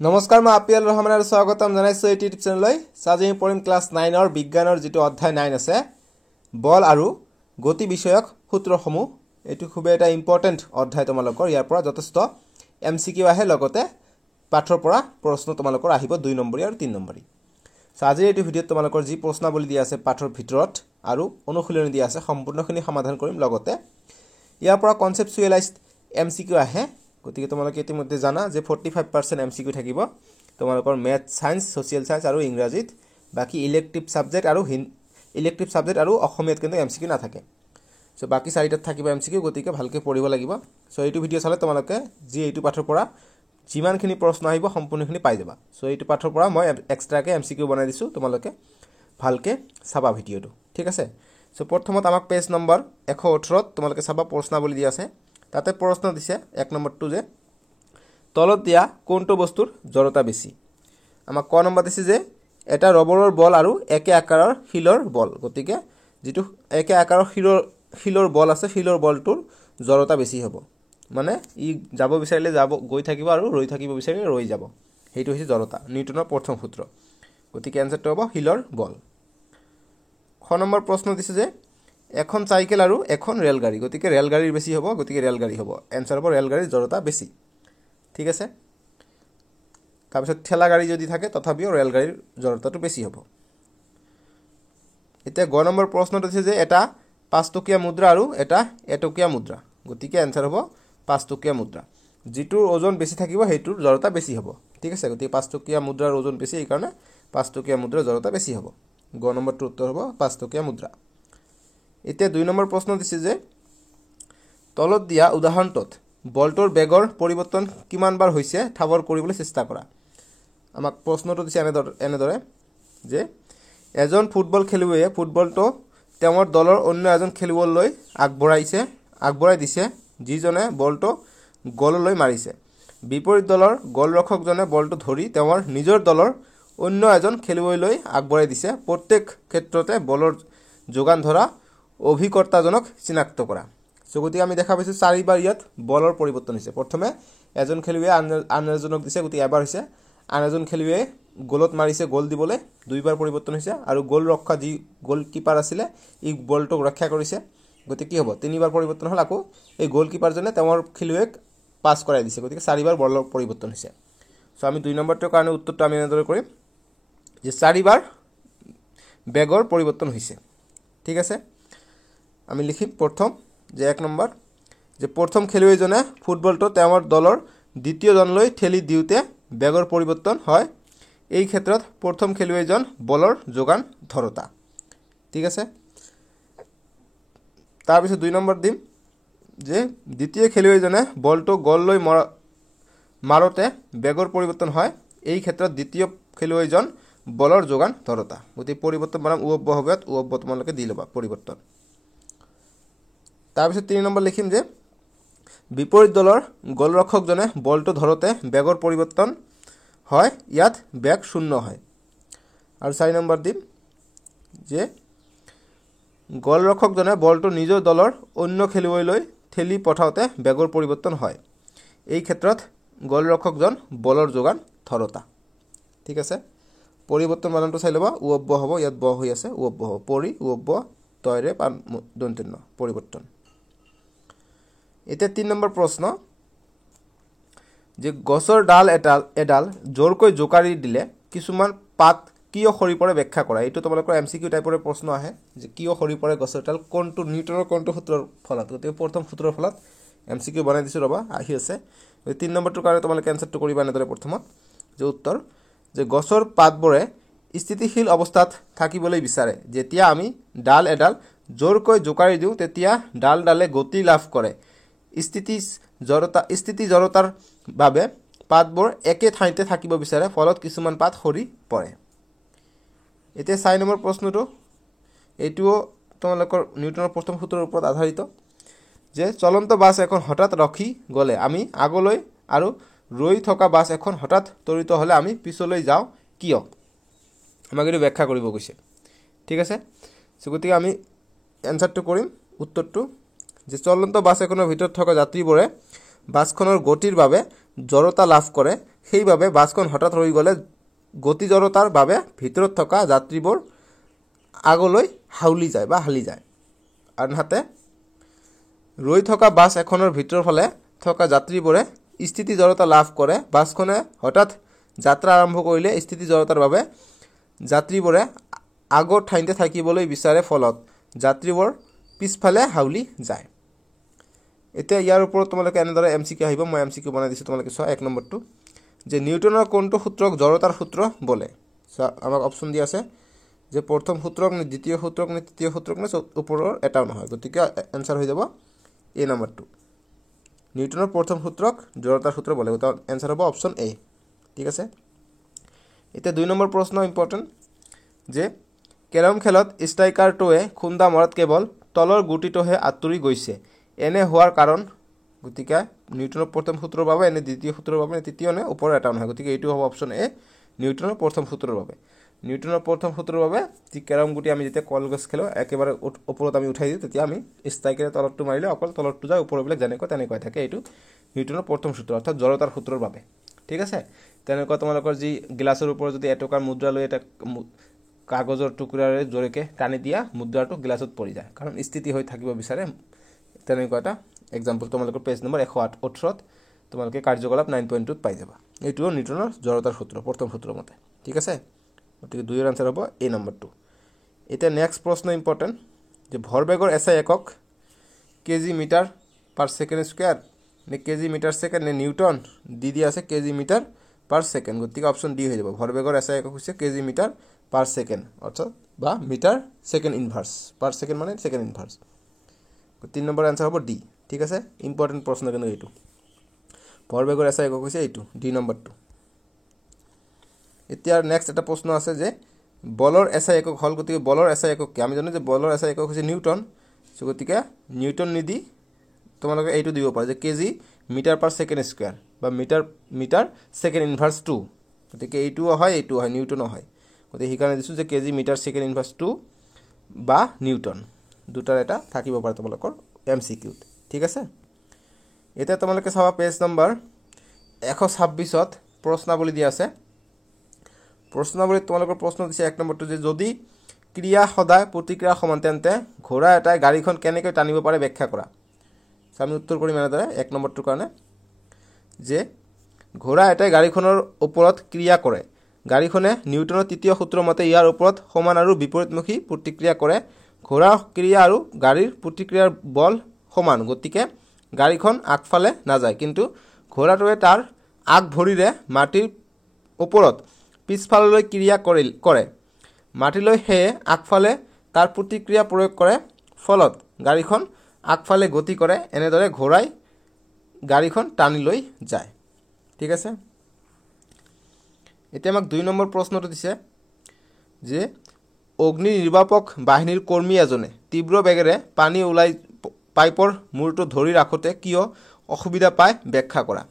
নমস্কাৰ মই আপিয়াল ৰহমান আৰু স্বাগতম জনাইছো এই ইউটিউব চেনেললৈ আজি আমি পঢ়িম ক্লাছ 9 ৰ বিজ্ঞানৰ যেটো অধ্যায় 9 আছে বল আৰু গতি বিষয়ক সূত্ৰসমূহ এটো খুবে এটা ইম্পৰ্টেন্ট অধ্যায় তোমালোকৰ ইয়াৰ পৰা যথেষ্ট এমসিকিউ আহে লগতে পাঠৰ পৰা প্ৰশ্ন তোমালোকৰ আহিব 2 নম্বৰী আৰু 3 নম্বৰী আজি এই ভিডিঅ'ত তোমালোকৰ যি প্ৰশ্নাৱলী দিয়া আছে পাঠৰ ভিতৰত আৰু অনুশীলনী দিয়া আছে সম্পূৰ্ণখিনি সমাধান কৰিম লগতে ইয়াৰ পৰা কনসেপচুৱেলাইজড এমসিকিউ আহে গতিকে তোমালোকে ইতিমধ্যে জানা যে 45% এমসিকিউ থাকিব তোমালোকৰ ম্যাথ সায়েন্স সোশ্যাল সায়েন্স আৰু ইংৰাজীত বাকি ইলেক্টিভ সাবজেক্ট আৰু অসমীয়াত কিন্তু এমসিকিউ নাথাকে সো বাকি চাৰিটাত থাকিব এমসিকিউ গতিকে ভালকে পঢ়িব লাগিব সো এইটো ভিডিও চালে তোমালোকে যি এইটো পাঠৰ পৰা যিমানখিনি প্ৰশ্ন আহিব সম্পূৰ্ণখিনি পাই যাবা সো এইটো পাঠৰ পৰা মই এক্সট্ৰাকে এমসিকিউ বনাই দিছো তোমালোকে ভালকে চাবা ভিডিওটো ঠিক আছে সো প্ৰথমত আমাক পেজ নম্বৰ 118 ত তোমালোকে চাবা প্ৰশ্নাৱলী দিয়া আছে তাতে প্ৰশ্ন দিছে এক নম্বৰটো যে তলত দিয়া কোনটো বস্তুৰ জড়তা বেছি আমাক ক নম্বৰ দিছে যে এটা ৰবৰৰ বল আৰু একে আকাৰৰ শিলৰ বল গতিকে যেটো একে আকাৰৰ শিলৰ বল আছে শিলৰ বলটোৰ জড়তা বেছি হ'ব মানে ই যাব বিচাৰিলে যাব গৈ থাকিব আৰু ৰৈ থাকিব বিচাৰিলে ৰৈ যাব হেইটো হৈছে জড়তা নিউটনৰ প্ৰথম সূত্ৰ গতিকে আনসাৰটো হ'ব শিলৰ বল খ নম্বৰ প্ৰশ্ন দিছে যে এখন সাইকেল আৰু এখন ৰেলগাড়ী গতিকে ৰেলগাড়ীৰ বেছি হ'ব গতিকে ৰেলগাড়ী হ'ব আনসাৰ হ'ব ৰেলগাড়ীৰ জড়তা বেছি ঠিক আছে তাৰপিছত ঠেলা গাড়ী যদি থাকে তথাপিও ৰেলগাড়ীৰ জড়তাটো বেছি হ'ব এতিয়া গ নম্বৰ প্ৰশ্নটো আছে যে এটা 5 টকীয়া মুদ্ৰা আৰু এটা 1 টকীয়া মুদ্ৰা গতিকে আনসাৰ হ'ব 5 টকীয়া মুদ্ৰা যেটোৰ ওজন বেছি থাকিব হেইটোৰ জড়তা বেছি হ'ব ঠিক আছে গতিকে 5 টকীয়া মুদ্ৰাৰ ওজন বেছি এই কাৰণে 5 টকীয়া মুদ্ৰাৰ জড়তা বেছি হ'ব গ নম্বৰটোৰ উত্তৰ হ'ব 5 টকীয়া মুদ্ৰা এতিয়া 2 নম্বৰ প্ৰশ্ন দিছে যে তলত দিয়া উদাহৰণটোত বলটোৰ বেগৰ পৰিৱৰ্তন কিমান বাৰ হৈছে ঠাৱৰ কৰিবলৈ চেষ্টা কৰা আমাক প্ৰশ্নটো দিছে এনেদৰে যে এজন ফুটবল খেলুৱৈয়ে ফুটবলটো তেওঁৰ দলৰ অন্য এজন খেলুৱৈলৈ আগবঢ়াই দিছে যিজনে বলটো গললৈ মাৰিছে বিপৰীত দলৰ গলৰক্ষকজনে বলটো ধৰি তেওঁৰ নিজৰ দলৰ অন্য এজন খেলুৱৈলৈ আগবঢ়াই দিছে প্ৰত্যেক ক্ষেত্ৰতে বলৰ যোগান ধৰা অভিকৰ্তাজনক চিনাক্ত কৰা গতিকে আমি দেখা পাইছো 4 বাৰ ইয়াত বলৰ পৰিৱৰ্তন হৈছে প্ৰথমে এজন খেলুৱৈয়ে আন এজনক দিছে গতি এবাৰ হৈছে আন এজন খেলুৱৈয়ে গোলত মাৰিছে গোল দিবলৈ দুইবাৰ পৰিৱৰ্তন হৈছে আৰু গোল ৰক্ষা যি গোলকিপাৰ আছিল ই বলটোক ৰক্ষা কৰিছে গতি কি হ'ব তিনিবাৰ পৰিৱৰ্তন হল আকৌ এই গোলকিপাৰজনে তেওঁৰ খেলুৱৈক পাস কৰাই দিছে গতিকে 4 বাৰ বলৰ পৰিৱৰ্তন হৈছে সো আমি 2 নম্বৰটোৰ কাৰণে উত্তৰটো আমি এনেদৰে কৰিম যে 4 বাৰ বেগৰ পৰিৱৰ্তন হৈছে ঠিক আছে আমি লিখিম প্ৰথম যে 1 নম্বৰ যে প্ৰথম খেলুৱৈজনে ফুটবলটো তেওঁৰ দলৰ দ্বিতীয়জনলৈ ঠেলি দিওতে বেগৰ পৰিৱৰ্তন হয় এই ক্ষেত্ৰত প্ৰথম খেলুৱৈজন বলৰ যোগান ধৰতা ঠিক আছে তাৰ পিছত 2 নম্বৰ দিম যে দ্বিতীয় খেলুৱৈজনে বলটো গললৈ মাৰতে বেগৰ পৰিৱৰ্তন হয় এই ক্ষেত্ৰত দ্বিতীয় খেলুৱৈজন বলৰ যোগান ধৰতা গতি পৰিৱৰ্তন বনাম উঅব্য হবে উঅব্য তোমালোকে দি লবা পৰিৱৰ্তন তাৰ পিছত 3 নম্বৰ লিখিম যে বিপৰীত দলৰ গোলৰক্ষকজনে বলটো ধৰতে বেগৰ পৰিৱৰ্তন হয় ইয়াত বেগ শূন্য হয় আৰু 4 নম্বৰ দিম যে গোলৰক্ষকজনে বলটো নিজৰ দলৰ অন্য খেলুৱৈলৈ ঠেলি পঠাওতে বেগৰ পৰিৱৰ্তন হয় এই ক্ষেত্ৰত গোলৰক্ষকজন বলৰ যোগান ধৰতা ঠিক আছে পৰিৱৰ্তন বানানটো চাই লবা উঅব্য হ'ব ইয়াত ব হৈ আছে উঅব্য হ'ব পৰি উঅব্য তয়ৰে দন্তেন্য পৰিৱৰ্তন এতিয়া 3 নম্বৰ প্ৰশ্ন যে গছৰ ডাল এডাল জোৰকৈ জোকাৰি দিলে কিছুমান পাত কিয় খৰি পৰে ব্যাখ্যা কৰা এইটো তোমালোকৰ এমসিকিউ টাইপৰ প্ৰশ্ন আহে যে কিয় খৰি পৰে গছৰ ডাল কোনটো নিউটনৰ কোনটো সূত্ৰৰ ফলত গতিকে প্ৰথম সূত্ৰৰ ফলত এমসিকিউ বনাই দিছো ৰবা আহি আছে 3 নম্বৰটোৰ কাৰণে তোমালোকে আনসাৰটো কৰিবা এনেদৰে প্ৰথমত যে উত্তৰ যে গছৰ পাতবোৰে স্থিতিশীল অৱস্থাত থাকিবলৈ বিচাৰে যেতিয়া আমি ডাল এডাল জোৰকৈ জোকাৰি দিও তেতিয়া ডালে গতি লাভ কৰে স্থিতি জড়তাৰ বাবে পাতবোৰ একে ঠাইতে থাকিব বিচাৰে ফলত কিছুমান পাত খৰি পৰে এতিয়া 4 নম্বৰ প্ৰশ্নটো এইটো তোমালোকৰ নিউটনৰ প্ৰথম সূত্ৰৰ ওপৰত আধাৰিত যে চলন্ত বাছ এখন হঠাৎ ৰখি গলে আমি আগলৈ আৰু ৰৈ থকা বাছ এখন হঠাৎ ত্বৰিত হলে আমি পিছলৈ যাও কিয় আমাক এইটো ব্যাখ্যা কৰিব কৈছে ঠিক আছে গতিকে আমি আনসাৰটো কৰিম উত্তৰটো যে চলন্ত বাছ এখনৰ ভিতৰত থকা যাত্ৰীবোৰে বাছখনৰ গতিৰ বাবে জড়তা লাভ কৰে সেইভাবে বাছখন হঠাৎ ৰৈ গ'লে গতি জড়তাৰ বাবে ভিতৰত থকা যাত্ৰীবোৰ আগলৈ হাউলি যায় বা হালি যায়। আনহাতে ৰৈ থকা বাছ এখনৰ ভিতৰৰ ফালে থকা যাত্ৰীবোৰে স্থিতি জড়তা লাভ কৰে। বাছখনে হঠাৎ যাত্ৰা আৰম্ভ কৰিলে স্থিতি জড়তাৰ বাবে যাত্ৰীবোৰে আগৰ ঠাইতে থাকিবলৈ বিচাৰে, ফলত যাত্ৰীবোৰ পিছফালে হাউলি যায়। এতিয়া ইয়াৰ ওপৰত তোমালোকে এনেদৰে MCQ আহিব, মই MCQ বনাই দিছোঁ তোমালোকে চোৱা। 1 নম্বৰটো যে নিউটনৰ কোনটো সূত্ৰক জড়তাৰ সূত্ৰ বোলে? আমাক অপশ্যন দিয়া আছে যে প্ৰথম সূত্ৰক নে দ্বিতীয় সূত্ৰক নে তৃতীয় সূত্ৰক নে ওপৰৰ এটাও নহয়, গতিকে এনচাৰ হৈ যাব A নম্বৰটো। নিউটনৰ প্ৰথম সূত্ৰক জড়তাৰ সূত্ৰ বোলে, গতিকে এনচাৰ হ'ব অপশ্যন A। ঠিক আছে। এতিয়া 2 নম্বৰ প্ৰশ্ন ইম্পৰ্টেণ্ট যে কেৰম খেলত ষ্ট্ৰাইকাৰটোৱে খুন্দা মৰাত কেৱল তলৰ গুটিটোহে আঁতৰি গৈছে, এনে হোৱাৰ কাৰণ? গতিকে নিউটনৰ প্ৰথম সূত্ৰৰ বাবে এনে দ্বিতীয় সূত্ৰৰ বাবে নে তৃতীয় নে ওপৰৰ এটা নহয়, গতিকে এইটো হ'ব অপশ্যন A নিউটনৰ প্ৰথম সূত্ৰৰ বাবে। নিউটনৰ প্ৰথম সূত্ৰৰ বাবে যি কেৰম গুটি আমি যেতিয়া কলগছ খেলোঁ একেবাৰে ওপৰত আমি উঠাই দিওঁ, তেতিয়া আমি ষ্ট্ৰাইকেৰে তলৰটো মাৰিলে অকল তলৰটো যায়, ওপৰবিলাক তেনেকৈ থাকে। এইটো নিউটনৰ প্ৰথম সূত্ৰ অৰ্থাৎ জড়তাৰ সূত্ৰৰ বাবে। ঠিক আছে। তেনেকুৱা তোমালোকৰ যি গ্লাছৰ ওপৰত যদি এটকাৰ মুদ্ৰা লৈ এটা কাগজৰ টুকুৰাৰে জোৰেকৈ টানি দিয়া, মুদ্ৰাটো গ্লাছত পৰি যায়, কাৰণ স্থিতি হৈ থাকিব বিচাৰে। তেনেকুৱা এটা এক্সাম্পল তোমালোকৰ পেজ নম্বৰ 118ত তোমালোকে কাৰ্যকলাপ 9.2ত পাই যাবা। এইটোও নিউটনৰ জড়তাৰ সূত্ৰ প্ৰথম সূত্ৰৰ মতে। ঠিক আছে। গতিকে 2ৰ আনচাৰ হ'ব A নম্বৰটো। এতিয়া নেক্সট প্ৰশ্ন ইম্পৰ্টেণ্ট যে ভৰবেগৰ SI একক kg metre per second square নে কেজি মিটাৰ ছেকেণ্ড নে নিউটন? দিয়া আছে কেজি মিটাৰ পাৰ ছেকেণ্ড, গতিকে অপশ্যন ডি হৈ যাব। ভৰবেগৰ SI একক হৈছে কেজি মিটাৰ পাৰ ছেকেণ্ড অৰ্থাৎ বা metre second inverse. Per second মানে ছেকেণ্ড ইনভাৰ্চ। 3 নম্বৰ আনচাৰ হ'ব ডি। ঠিক আছে। ইম্পৰ্টেণ্ট প্ৰশ্ন কিন্তু এইটো। ভৰবেগৰ SI একক হৈছে এইটো ডি নম্বৰটো। এতিয়া নেক্সট এটা প্ৰশ্ন আছে যে বলৰ SI একক হ'ল, গতিকে বলৰ SI একক কি? আমি জানো যে বলৰ SI একক হৈছে নিউটন, গতিকে নিউটন নিদি তোমালোকে এইটো দিব পাৰা যে kg metre per second square বা মিটাৰ ছেকেণ্ড ইনভাৰ্চ 2, গতিকে এইটোও হয় এইটোও হয়, নিউটনো হয়, গতিকে সেইকাৰণে দিছোঁ যে কেজি মিটাৰ ছেকেণ্ড ইনভাৰ্চ 2 বা নিউটন, দুটাৰ এটা থাকিব পাৰে তোমালোকৰ MCQত। ঠিক আছে। এতিয়া তোমালোকে চাবা পেজ নম্বৰ 126ত প্ৰশ্নাৱলী দিয়া আছে। প্ৰশ্নাৱলীত তোমালোকৰ প্ৰশ্ন দিছে 1 নম্বৰটো যে যদি ক্ৰিয়া সদায় প্ৰতিক্ৰিয়া সমান তেন্তে ঘোঁৰা এটাই গাড়ীখন কেনেকৈ টানিব পাৰে ব্যাখ্যা কৰা। আমি উত্তৰ কৰিম এনেদৰে 1 নম্বৰটোৰ কাৰণে যে ঘোঁৰা এটাই গাড়ীখনৰ ওপৰত ক্ৰিয়া কৰে। গাড়ীখনে নিউটনৰ তৃতীয় সূত্ৰ মতে ইয়াৰ ওপৰত সমান আৰু বিপৰীতমুখী প্ৰতিক্ৰিয়া কৰে। ঘোঁৰাৰ ক্ৰিয়া আৰু গাড়ীৰ প্ৰতিক্ৰিয়াৰ বল সমান, গতিকে গাড়ীখন আগফালে নাযায়, কিন্তু ঘোঁৰাটোৱে তাৰ আগ ভৰিৰে মাটিৰ ওপৰত পিছফাললৈ ক্ৰিয়া কৰে। মাটিলৈ সেয়ে আগফালে তাৰ প্ৰতিক্ৰিয়া প্ৰয়োগ কৰে, ফলত গাড়ীখন আগফালে গতি কৰে। এনেদৰে ঘোঁৰাই গাড়ীখন টানি লৈ যায়। ঠিক আছে। এতিয়া আমাক 2 নম্বৰ প্ৰশ্নটো দিছে যে অগ্নি নিৰ্বাপক বাহিনীৰ কৰ্মী এজনে তীব্ৰ বেগেৰে পানী ওলাই পাইপৰ মূৰটো ধৰি ৰাখোঁতে কিয় অসুবিধা পায় ব্যাখ্যা কৰা।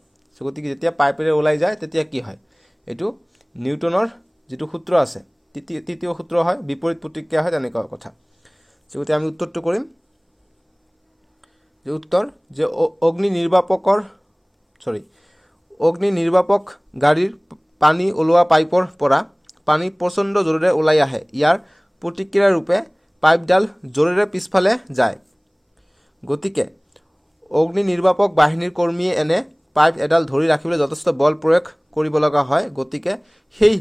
গতিকে যেতিয়া পাইপেৰে ওলাই যায় তেতিয়া কি হয়? এইটো নিউটনৰ যিটো সূত্ৰ আছে তৃতীয় সূত্ৰ হয়, বিপৰীত প্ৰতিক্ৰিয়া হয়, তেনেকুৱা কথা। গতিকে আমি উত্তৰটো কৰিম যে উত্তৰ যে অগ্নি নিৰ্বাপক গাড়ীৰ পানী ওলোৱা পাইপৰ পৰা পানী প্ৰচণ্ড জোৰেৰে ওলাই আহে। ইয়াৰ প্ৰতিক্ৰিয়া ৰূপে পাইপডাল জোৰেৰে পিছফালে যায়। গতিকে অগ্নি নিৰ্বাপক বাহিনীৰ কৰ্মীয়ে এনে পাইপ এডাল ধৰি ৰাখিবলৈ যথেষ্ট বল প্ৰয়োগ কৰিব লগা হয়, গতিকে সেই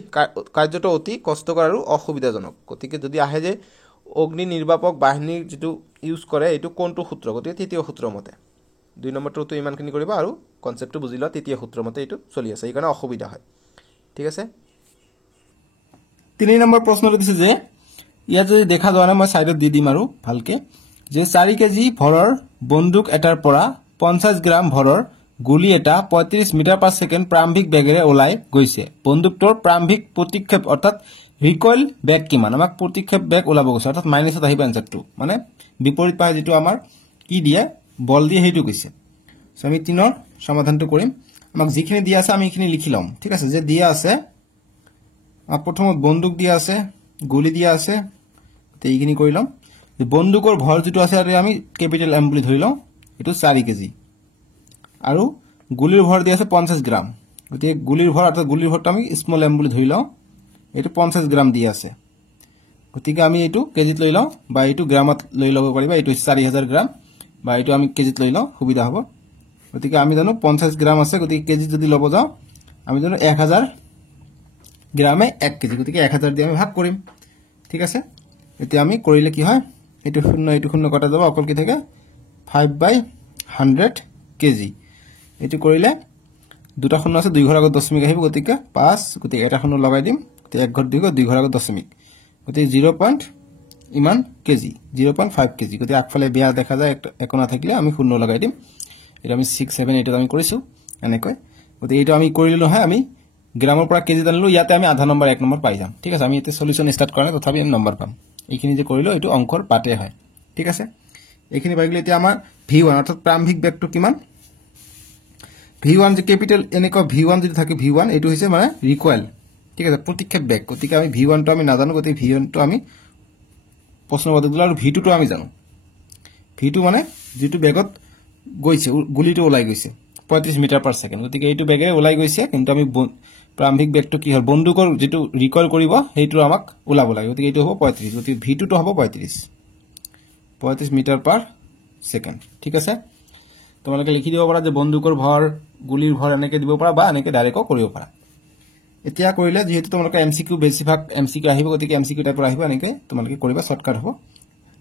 কাৰ্যটো অতি কষ্টকৰ আৰু অসুবিধাজনক। গতিকে যদি আহে যে অগ্নি নিৰ্বাপক বাহিনীৰ যিটো ইউজ কৰে এইটো কোনটো সূত্ৰ, গতিকে তৃতীয় সূত্ৰ মতে। 2 নম্বৰটো ইমানখিনি কৰিবা আৰু কনচেপ্টটো বুজি লোৱা, তৃতীয় সূত্ৰ মতে এইটো চলি আছে, সেইকাৰণে অসুবিধা হয়। ঠিক আছে। 3 নম্বৰ প্ৰশ্নটো দিছে যে ইয়াত যদি দেখা যোৱা নাই মই সাইডত দি দিম আৰু ভালকে যে 4 কেজি ভৰৰ বন্দুক এটাৰ পৰা 50 গ্ৰাম ভৰৰ গুলি এটা 35 মিটাৰ পাৰ ছেকেণ্ড প্ৰাৰম্ভিক বেগেৰে ওলাই গৈছে। বন্দুকটোৰ প্ৰাৰম্ভিক প্ৰতিক্ষেপ অৰ্থাৎ ৰিকইল বেগ কিমান? আমাক প্ৰতিক্ষেপ বেগ ওলাব গৈছে, অৰ্থাৎ মাইনাছত আহিব এনচাৰটো, মানে বিপৰীত পাই যিটো আমাৰ কি দিয়ে বল দিয়ে সেইটো কৈছে। আমি 3ৰ সমাধানটো কৰিম। আমাক যিখিনি দিয়া আছে আমি এইখিনি লিখি ল'ম। ঠিক আছে। যে দিয়া আছে প্ৰথমত বন্দুক দিয়া আছে, গুলি দিয়া আছে, এইখিনি কৰি ল'ম। বন্দুকৰ ভৰ যিটো আছে আমি কেপিটেল M বুলি ধৰি লওঁ, এইটো 4 কেজি আৰু গুলিৰ ভৰ দিয়া আছে 50 গ্ৰাম, গতিকে গুলিৰ ভৰ অৰ্থাৎ গুলিৰ ভৰটো আমি স্মল m বুলি ধৰি লওঁ এইটো 50 গ্ৰাম দি আছে গতিকে আমি এইটো কেজিত লৈ লওঁ বা এইটো গ্ৰামত লৈ ল'ব পাৰিবা এইটো 4000 গ্ৰাম বা এইটো আমি কেজিত লৈ লওঁ সুবিধা হ'ব গতিকে আমি জানো 50 গ্ৰাম আছে গতিকে কেজিত যদি ল'ব যাওঁ আমি জানো 1000 গ্ৰামে 1 কেজি গতিকে 1000 দি আমি ভাগ কৰিম ঠিক আছে এতিয়া আমি কৰিলে কি হয় এইটো শূন্য কটা যাব অকল কি থাকে 5/100 কেজি এইটো কৰিলে দুটা শূন্য আছে দুই ঘৰ আগত দশমিক আহিব গতিকে 5 গতিকে এটা শূন্য লগাই দিম গতিকে এক ঘৰ দুই ঘৰ আগত দশমিক গতিকে 0. ইমান কেজি 0.5 কেজি গতিকে আগফালে বেয়া দেখা যায় একো না থাকিলে আমি শূন্য লগাই দিম এটা আমি 6 7 8 আমি কৰিছো এনেকৈ গতিকে এইটো আমি কৰিলো নহয় আমি গ্ৰামৰ পৰা কেজি জানিলো ইয়াতে আমি আধা নম্বৰ 1 নম্বৰ পাই যাম ঠিক আছে আমি এতে সলিউশন স্টাৰ্ট কৰা তথাপি আমি নম্বৰ পাম এইখিনি যে কৰিলো এইটো অংকৰ পাতে হয় ঠিক আছে এইখিনি পাই গলে এতিয়া আমাৰ v1 অৰ্থাৎ প্ৰাৰম্ভিক বেগটো কিমান v1 যে ক্যাপিটাল এনেকৈ v1 যদি থাকে v1 এটো হৈছে মানে ৰিকয়েল ঠিক আছে প্ৰতিক্ষেপ বেগ গতিকে আমি v1 টো আমি নাজানো গতিকে v1 টো আমি প্ৰশ্নপত্ৰত দিলা আৰু v2 টো আমি জানো v2 মানে যেটো বেগত গৈছে গুলিটো ওলাই গৈছে 35 মিটাৰ পাৰ সেকেন্ড গতিকে এইটো বেগে ওলাই গৈছে কিন্তু আমি প্ৰাৰম্ভিক বেগটো কি হয় বন্দুকৰ যেটো ৰিকয়েল কৰিব হেইটো আমাক ওলাব লাগে গতিকে এইটো হ'ব 35 গতিকে v2 টো হ'ব 35 মিটাৰ পাৰ সেকেন্ড ঠিক আছে তোমালোকে লিখি দিব পাৰা যে বন্দুকৰ ভৰ গুলিৰ ভৰ এনেকে দিব পাৰা বা এনেকে ডাইৰেক্ট কৰিব পাৰা এতিয়া কৰিলে যেহেতু তোমালোকে এমসিকিউ বেছিভাগ এমসিকিউ আহিব গতিকে এমসিকিউ টাইপৰ আহিব এনেকে তোমালোকে কৰিবা শৰ্টকাট হ'ব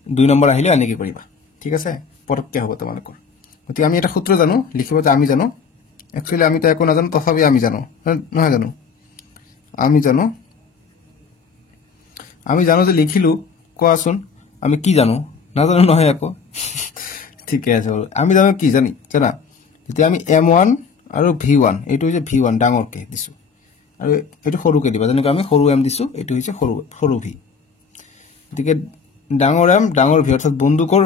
2 নম্বৰ আহিলে এনেকে কৰিবা ঠিক আছে পটককে হ'ব তোমালোকৰ গতিকে আমি এটা সূত্ৰ জানো লিখিব যে আমি জানো একচুয়ালি আমি তো একো নাজানো তথাপি আমি জানো নহয় জানো আমি জানো যে লিখিলো কোৱাচোন আমি কি জানো নাজানো নহয় একো ঠিক আছে আমি জানো কি জানি জানা যেতিয়া আমি m1 আৰু v1 এইটো হৈছে v1 ডাঙৰকে দিছো আৰু এটো সৰুকে দিবা যেনেকৈ আমি সৰু m দিছো এটো হৈছে সৰু v গতিকে ডাঙৰ m ডাঙৰ v অৰ্থাৎ বন্দুকৰ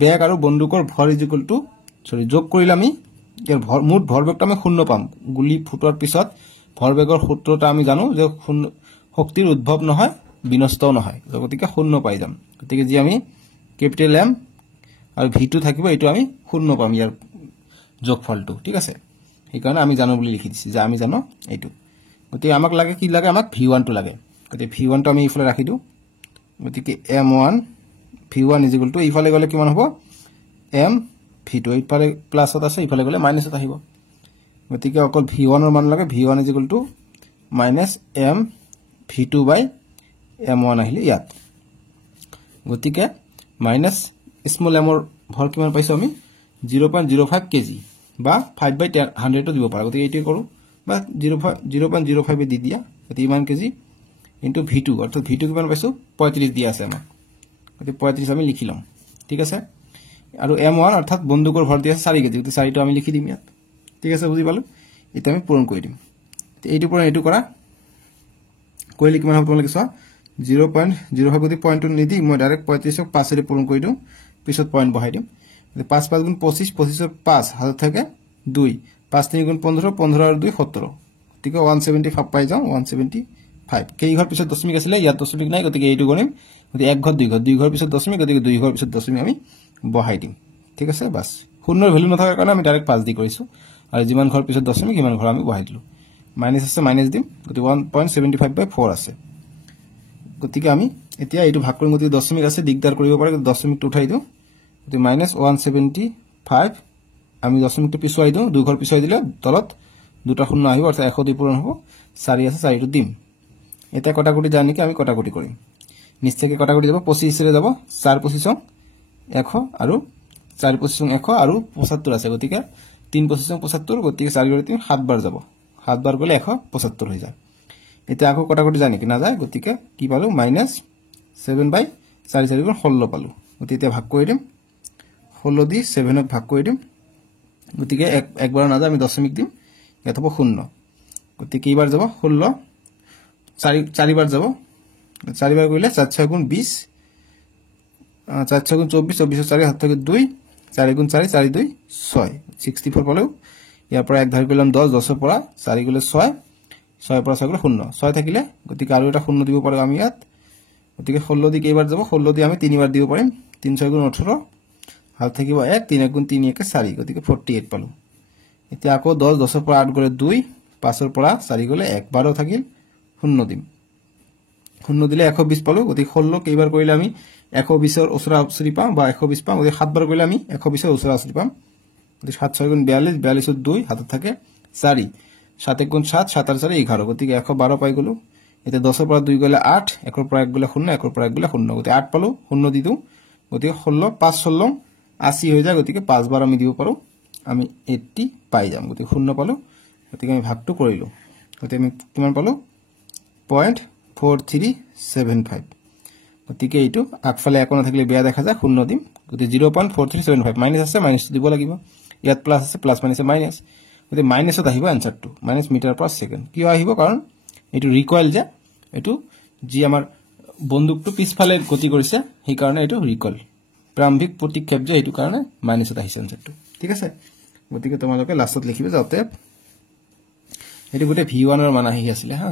বেগ আৰু বন্দুকৰ ভৰ ইকুয়াল টু যোগ কৰিলে আমি এৰ মুঠ ভৰবেগটো আমি শূন্য পাম গুলি ফুটোৱাৰ পিছত ভৰবেগৰ সূত্ৰটা আমি জানো যে শক্তিৰ উদ্ভৱ নহয় বিনষ্টও নহয় গতিকে শূন্য পাই যাম গতিকে যি আমি ক্যাপিটাল m আৰু v2 থাকিব এটো আমি শূন্য পাম ইয়াৰ যোগফলটো ঠিক আছে এই কাৰণে আমি জানো বুলি লিখি দিছি যে আমি জানো এইটো গতিকে আমাক লাগে কি লাগে আমাক v1 টো লাগে গতিকে v1 টো আমি ইফালে ৰাখি দিও গতিকে m1 v1 ইফালে গলে কিমান হ'ব m v2 ইফালে প্লাসত আছে ইফালে গলে মাইনাসত আহিব গতিকে অকল v1 এর মান লাগে v1 - m v2 / m1 আহিলে ইয়াত গতিকে মাইনাস স্মল m এর ভর কিমান পাইছো আমি 0.05 কেজি বা 5/100 টো দিব পাৰা গতিকে এইটো কৰো বা 0.05 দি দিয়া গতিকে ইমান কেজি ইনটু v2 অর্থাৎ v2 কিমান পাইছো 35 দিয়া আছে আমাৰ গতিকে 35 আমি লিখি লম ঠিক আছে আৰু m1 অৰ্থাৎ বন্দুকৰ ভৰ দিয়া 4 কেজি গতিকে 4 টো আমি লিখি দিম ইয়াত ঠিক আছে বুজি পালো এটা আমি পূৰণ কৰি দিম এইটো পূৰণ এইটো কৰা কইলে কিমান হ'ব তোমালোকে চোৱা 0.05 গতি পইণ্টটো নিদি মই ডাইৰেক্ট 35 ক 5 ৰে পূৰণ কৰি দিম পিছত পইণ্ট বহাই দিম 5 5 গুণ 25 25 ৰ 5 হাত থাকে 2 5 3 গুণ 15 15 আৰু 2 17 ঠিক আছে 175 পাই যাও 175 কেই ঘৰ পিছত দশমিক আছিল ইয়াত দশমিক নাই গতিকে এইটো গণিম গতিকে এক ঘৰ দুই ঘৰ পিছত দশমিক গতিকে দুই ঘৰ পিছত দশমিক আমি বহাই দিম ঠিক আছে বাস শূন্যৰ ভ্যালু নথকাৰ কাৰণে আমি ডাইৰেক্ট 5 দি কৰিছো আৰু যিমান ঘৰ পিছত দশমিক ইমান ঘৰ আমি বহাই দিলো মাইনাস আছে মাইনাস দিম গতিকে 1.75/4 আছে গতিকে আমি এতিয়া এইটো ভাগ কৰিম গতিকে দশমিক আছে দিগদাৰ কৰিব পাৰে দশমিকটো উঠাই দিও গতিকে -175 আমি দশমিকটো পিছুৱাই দিও দুই ঘৰ পিছুৱাই দিলে তলত দুটা শূন্য আহিব অৰ্থাৎ 102 পূৰণ হ'ব 4 আছে 4 টো দিম এটা কটাকটি জানি কি আমি কটাকটি কৰিম নিশ্চয়কৈ কটাকটি যাব 25 ৰে যাব 4 25 100 আৰু 4 25 100 আৰু 75 আছে গতিকে 3 25 75 গতিকে 4 গৰি 3 7 বাৰ যাব 7 বাৰ গলে 175 হৈ যায় এটা আকৌ কটাকটি জানি কি না যায় গতিকে কি পালো -7/4 4 গুণ 16 পালো গতিকে এটা ভাগ কৰি দিম 16 দি 7 ক ভাগ কৰি দিম গতিকে একবাৰ না যায় আমি দশমিক দিম ইয়াত হ'ব 0 গতিকে কেইবাৰ যাব 16 4 বাৰ যাব 4 বাৰ কৰিলে 4 6 গুণ 20 4 6 গুণ 24 24 4 হাত থাকে 2 4 গুণ 4 4 2 6 64 পালো ইয়াৰ পৰা এক ভাগ কৰিলাম 10 10 ৰ পৰা 4 গলে 6 6 পৰা 6 গলে 0 6 থাকিলে গতিকে আৰু এটা 0 দিব পাৰো আমি ইয়াত গতিকে 16 দি কেইবাৰ যাব 16 দি আমি 3 বাৰ দিব পাৰিম 3 6 গুণ 18 হাত থাকিব 1 3 গুণ 3 1 4 গতিকে 48 পালো এতিয়া আকৌ 10 10 ৰ পৰা 8 গলে 2 5 ৰ পৰা 4 গলে 1 12 থাকিল 0 দিম 0 দিলে 120 পালো গতি 16 কেইবাৰ কৰিলে আমি 120 ৰ ওচৰা ওচৰি পাম বা 120 পাম গতি 7 বাৰ কৰিলে আমি 120 ৰ ওচৰা ওচৰি পাম গতি 7 6 গুণ 42 42 ৰ 2 হাতত থাকে 4 7 1 গুণ 7 7 4 11 গতি 112 পাই গলো এতে 10 ৰ পৰা 2 গলে 8 1 ৰ পৰা 1 গলে 0 1 ৰ পৰা 1 গলে 0 গতি 8 পালো 0 দি দিও গতি 16 5 16 80 হৈ যায় গতি 5 বাৰ আমি দিব পাৰো আমি 80 পাই যাম গতি 0 পালো গতি আমি ভাগটো কৰিলো গতি আমি কিমান পালো 0.4375 গতি এইটো আগফালে একো না থাকিলে বেয়া দেখা যায় 0 দিম গতি 0.4375 মাইনাস আছে মাইনাস দিব লাগিব ইয়াত প্লাস আছে প্লাস মাইনাস মাইনাস গতি মাইনাসত আহিব আনসারটো মাইনাস মিটার পার সেকেন্ড কি আহিব কারণ এটো রিকয়েল যে এটো জি আমাৰ বন্দুকটো পিছফালে গতি কৰিছে সেই কাৰণে এটো ৰিকয়েল প্ৰাৰম্ভিক প্ৰতিক্ষেপ যে এটো কাৰণে মাইনাসত আহিছে আনসারটো ঠিক আছে গতিকে তোমালোকে লাষ্টত লিখিব যাতে এটো গতে v1 ৰ মান আহি আছিল হা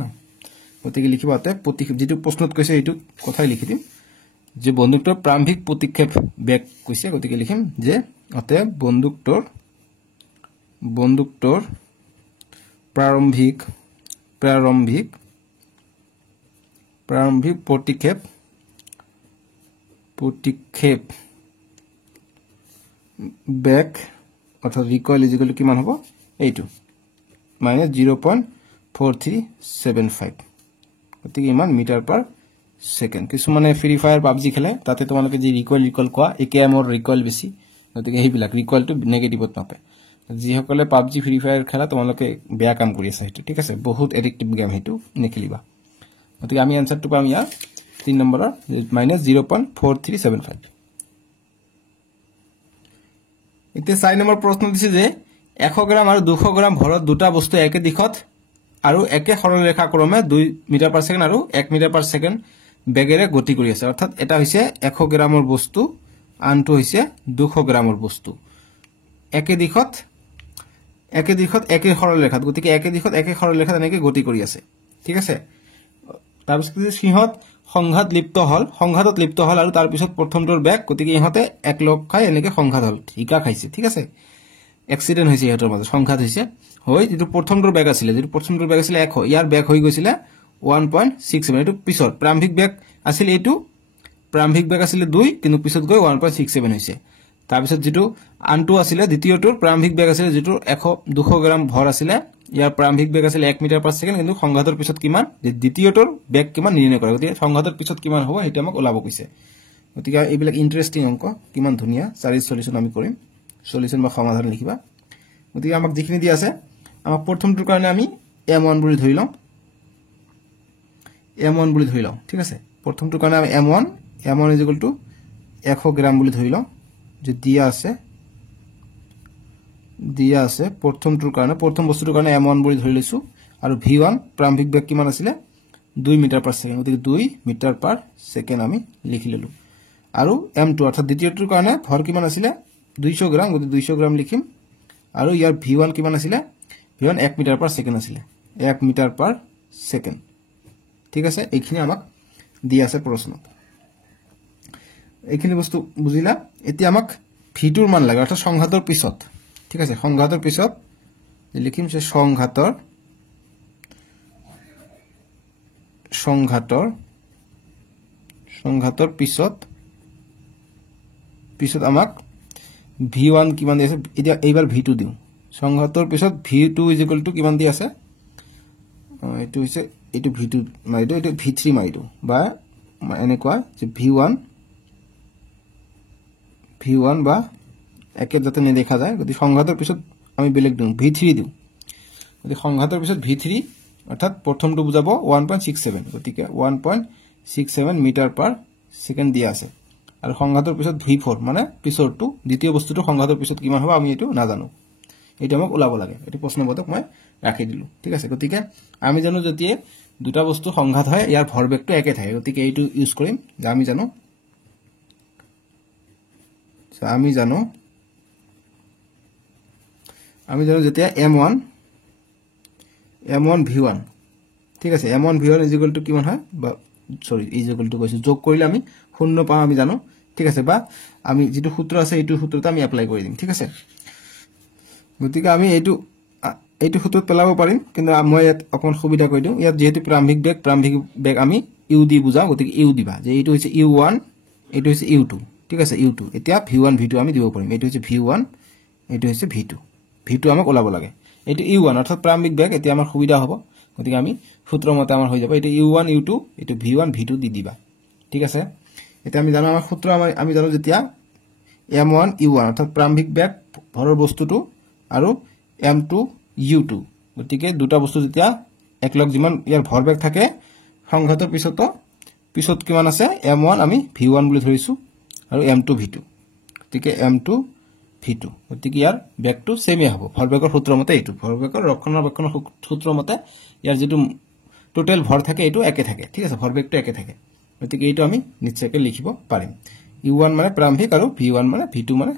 গতিকে লিখিব যাতে প্ৰতিক্ষেপ যেটো প্ৰশ্নত কৈছে এটো কথাই লিখি দিম যে বন্দুকটোৰ প্ৰাৰম্ভিক প্ৰতিক্ষেপ বেক কৈছে গতিকে লিখিম যে অতে বন্দুকটোৰ প্ৰাৰম্ভিক প্ৰতিক্ষেপ বেক অর্থাৎ রিকয়েল ইজ ইকুয়াল টু কিমান হ'ব এইটো মাইনাস 0.4375 গতিকে ইমান মিটার পার সেকেন্ড কিছুমানে ফ্রি ফায়ার পাবজি খেলে তাতে তোমালোকে যে রিকয়েল কোৱা একেএমৰ রিকয়েল বেছি গতিকে এইবিলাক রিকয়েলটো নেগেটিভত নাপায় যি সকলে পাবজি ফ্রি ফায়ার খেলা তোমালোকে বেয়া কাম কৰি আছে সেইটো ঠিক আছে বহুত এডিক্টিভ গেম হেতু নেখেলিবা গতিকে আমি আনসারটো পাম ইয়াৰ 3 নম্বৰৰ মাইনাস 0.4375 এতে 4 নম্বৰ প্ৰশ্ন দিছে যে 100 গ্ৰাম আৰু 200 গ্ৰাম ভৰত দুটা বস্তু একে দিশত আৰু একে সৰলৰেখা ক্ৰমে 2 মিটাৰ পাৰ সেকেন্ড আৰু 1 মিটাৰ পাৰ সেকেন্ড বেগেৰে গতি কৰি আছে অৰ্থাৎ এটা হৈছে 100 গ্ৰামৰ বস্তু আনটো হৈছে 200 গ্ৰামৰ বস্তু একে দিশত একে সৰলৰেখাত গতিকে একে দিশত একে সৰলৰেখাত এনেকৈ গতি কৰি আছে ঠিক আছে তাৰপিছত সিহঁত সংঘাতত লিপ্ত হল আৰু তাৰ পিছত প্ৰথমটোৰ বেগ গতিকে ইহঁতে এক লগ খাই এনেকৈ সংঘাত হল ঠিকা খাইছে ঠিক আছে এক্সিডেন্ট হৈছে ইহঁতৰ মাজত সংঘাত হৈছে হয় যেটো প্ৰথমটোৰ বেগ আছিল 100 ইয়াৰ বেগ হৈ গৈছিল 1.67 এটো পিছত প্ৰাৰম্ভিক বেগ আছিল এটো প্ৰাৰম্ভিক বেগ আছিল 2 কিন্তু পিছত গৈ 1.67 হৈছে তাৰ পিছত যেটো আনটো আছিল দ্বিতীয়টোৰ প্ৰাৰম্ভিক বেগ আছিল যেটো 200 গ্ৰাম ভৰ আছিল ইয়াৰ প্ৰাৰম্ভিক বেগ আছিল 1 মিটাৰ পাৰ সেকেন্ড কিন্তু সংঘাতৰ পিছত কিমান যে দ্বিতীয়টোৰ বেগ কিমান নিৰ্ণয় কৰা গতিকে সংঘাতৰ পিছত কিমান হ'ব এটা আমাক ওলাব কৈছে গতিকে এইবিলাক ইন্টাৰেষ্টিং অংক কিমান ধুনিয়া চাৰি সলিউশন আমি কৰিম সলিউশন বা সমাধান লিখিবা গতিকে আমাক যিখিনি দি আছে আমাক প্ৰথমটোৰ কাৰণে আমি m1 বুলি ধৰি লওঁ ঠিক আছে প্ৰথমটোৰ কাৰণে আমি m1 = 100 গ্ৰাম বুলি ধৰি লওঁ যে দিয়া আছে প্ৰথমটোৰ কাৰণে প্ৰথম বস্তুটোৰ কাৰণে m1 বুলি ধৰি লৈছো আৰু v1 প্ৰাৰম্ভিক বেগ কিমান আছিল 2 মিটাৰ পাৰ সেকেন্ড গতিকে 2 মিটাৰ পাৰ সেকেন্ড আমি লিখি ললো আৰু m2 অৰ্থাৎ দ্বিতীয়টোৰ কাৰণে ভৰ কিমান আছিল 200 গ্ৰাম গতিকে 200 গ্ৰাম লিখিম আৰু ইয়াৰ v1 কিমান আছিল v1 1 মিটাৰ পাৰ সেকেন্ড আছিল 1 মিটাৰ পাৰ সেকেন্ড ঠিক আছে এইখিনি আমাক দি আছে প্ৰশ্নত এইখিনি বস্তু বুজিলা এতিয়া আমাক v2 ৰ মান লাগে অৰ্থাৎ সংঘাতৰ পিছত ঠিক আছে সংঘাতৰ পিছত লিখিম যে সংঘাতৰ পিছত আমাক v1 কিমান দি আছে এতিয়া এইবাৰ v2 দিও সংঘাতৰ পিছত v2 = কিমান দি আছে এটো হৈছে এটো v2 মাইটো এটো v3 মাইটো বা এনেকুৱা যে v1 বা একে যাতে নেদেখা যায় গতিকে সংঘাতৰ পিছত আমি বেলেগ দিও v3 দিও গতিকে সংঘাতৰ পিছত v3 অৰ্থাৎ প্ৰথমটো বুজাব 1.67 গতিকে 1.67 মিটাৰ পাৰ সেকেন্ড দিয়া আছে আৰু সংঘাতৰ পিছত v4 মানে পিছৰটো দ্বিতীয় বস্তুটো সংঘাতৰ পিছত কিমান হ'ব আমি এটো নাজানো এটা আমাক ওলাব লাগে এটো প্ৰশ্নবোধক মই ৰাখি দিলো ঠিক আছে গতিকে আমি জানো যেতিয়া দুটা বস্তু সংঘাত হয় ইয়াৰ ভৰবেগটো একে থাকে গতিকে এইটো ইউজ কৰিম যে আমি জানো যেতিয়া m1 v1 ঠিক আছে m1 v1 = কিমান হয় বা সৰি = কৈছো যোগ কৰিলে আমি 0 পাম আমি জানো ঠিক আছে বা আমি যেটো সূত্ৰ আছে এইটো সূত্ৰটা আমি এপ্লাই কৰি দিম ঠিক আছে গতিকে আমি এইটো এইটো সূত্ৰত পেলাব পাৰিম, কিন্তু মই ইয়াত অকণ সুবিধা কৰি দিওঁ। ইয়াত যেহেতু প্ৰাৰম্ভিক বেগ আমি ইউ দি বুজাওঁ, গতিকে ইউ দিবা যে এইটো হৈছে U1, এইটো হৈছে U2, ঠিক আছে U2। এতিয়া V1 V2 আমি দিব পাৰিম। এইটো হৈছে V1, এইটো হৈছে V2, V2 আমাক ওলাব লাগে। এইটো U1 অৰ্থাৎ প্ৰাৰম্ভিক বেগ, এতিয়া আমাৰ সুবিধা হ'ব, গতিকে আমি সূত্ৰ মতে আমাৰ হৈ যাব। এইটো U1 U2, এইটো V1 V2 দি দিবা, ঠিক আছে। এতিয়া আমি জানো আমাৰ সূত্ৰ আমি জানো যেতিয়া M1 U1 অৰ্থাৎ প্ৰাৰম্ভিক বেগ ভৰৰ বস্তুটো আৰু M2 U2, গতিকে দুটা বস্তু যেতিয়া একলগ যিমান ইয়াৰ ভৰ বেগ থাকে সংঘাতৰ পিছত কিমান আছে M1 আমি V1 বুলি ধৰিছো আৰু M2 V2, গতিকে M2 V2, গতিকে ইয়াৰ বেগটো সেমে হ'ব। ভৰ বেগৰ সূত্ৰ মতে এইটো ভৰ বেগৰ ৰক্ষণাবেক্ষণৰ সূত্ৰ মতে ইয়াৰ যেটো টোটাল ভৰ থাকে এইটো একে থাকে, ঠিক আছে, ভৰ বেগটো একে থাকে, গতিকে এইটো আমি নিশ্চয়কৈ লিখিব পাৰিম। U1 মানে প্ৰাৰম্ভিক আৰু V1 মানে V2 মানে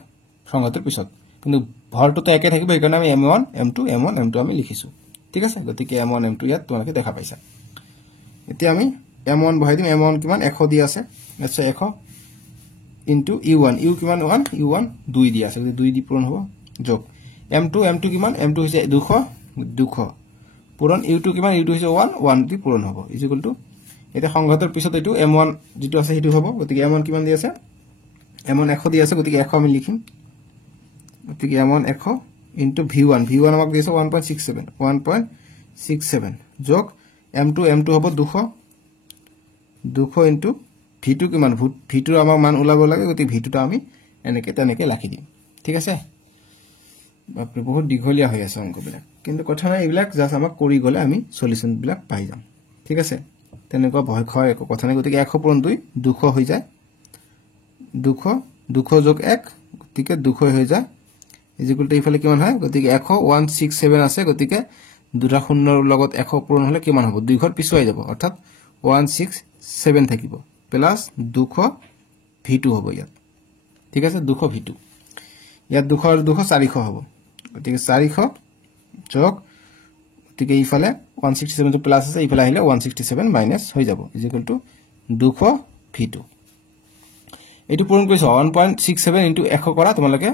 সংঘাতৰ পিছত, কিন্তু ভৰটো তো একে থাকিব, সেইকাৰণে আমি M1 M2 আমি লিখিছো, ঠিক আছে। গতিকে M1 M2 ইয়াত তোমালোকে দেখা পাইছা। এতিয়া আমি M1 বহাই দিম। M1 কিমান 100 দি আছে, আচ্ছা 100 ইনটু U1, U কিমান 1, U1 2 দি আছে, 2 দি পূৰণ হ'ব, যোগ M2 কিমান, M2 হৈছে 200 পূৰণ U2 কিমান, U2 হৈছে 1 দি পূৰণ হ'ব, ইকুৱেল টু এতিয়া সংঘাতৰ পিছত এইটো M1 যেটো আছে সেইটো হ'ব, গতিকে M1 কিমান দি আছে, M1 100 দি আছে, গতিকে 100 আমি লিখিম, গতিকে M1 100 ইনটু V1 আমাক দিছে 1.67 যোগ M2 হ'ব 200 ইনটু V2 কিমান, V2 আমাক মান ওলাব লাগে, গতিকে V2 আমি তেনেকে ৰাখি দিম, ঠিক আছে। বাপৰে বহুত দীঘলীয়া হৈ আছে অংকবিলাক, কিন্তু কথা নাই, এইবিলাক জাস্ট আমাক কৰি গ'লে আমি সলিউশন বিলাক পাই যাম, ঠিক আছে। তেনেকুৱা ভয় খোৱাৰ একো কথা নাই, গতিকে 100 পূৰণ 2 200 হৈ যায়, 200 যোগ 1, গতিকে 200 হৈ যায়, ইকুৱেল টু ইফালে কিমান হয়, গতিকে 167 আছে, গতিকে দুটা শূন্যৰ লগত 100 পূৰণ হলে কিমান হ'ব, 2 ঘৰ পিছুৱাই যাব, অৰ্থাৎ 167 থাকিব প্লাস 200 V2 হ'ব ইয়াত, ঠিক আছে, 200 V2 ইয়াত 200 আৰু 200 400 হ'ব, গতিকে 400 যোগ, গতিকে ইফালে 167 টো প্লাস আছে, ইফালে আহিলে 167 মাইনাস হৈ যাব, ইকুৱেল টু 200 V2। এইটো পূৰণ কৰিছো 1.67 ইনটু 100 কৰা, তোমালোকে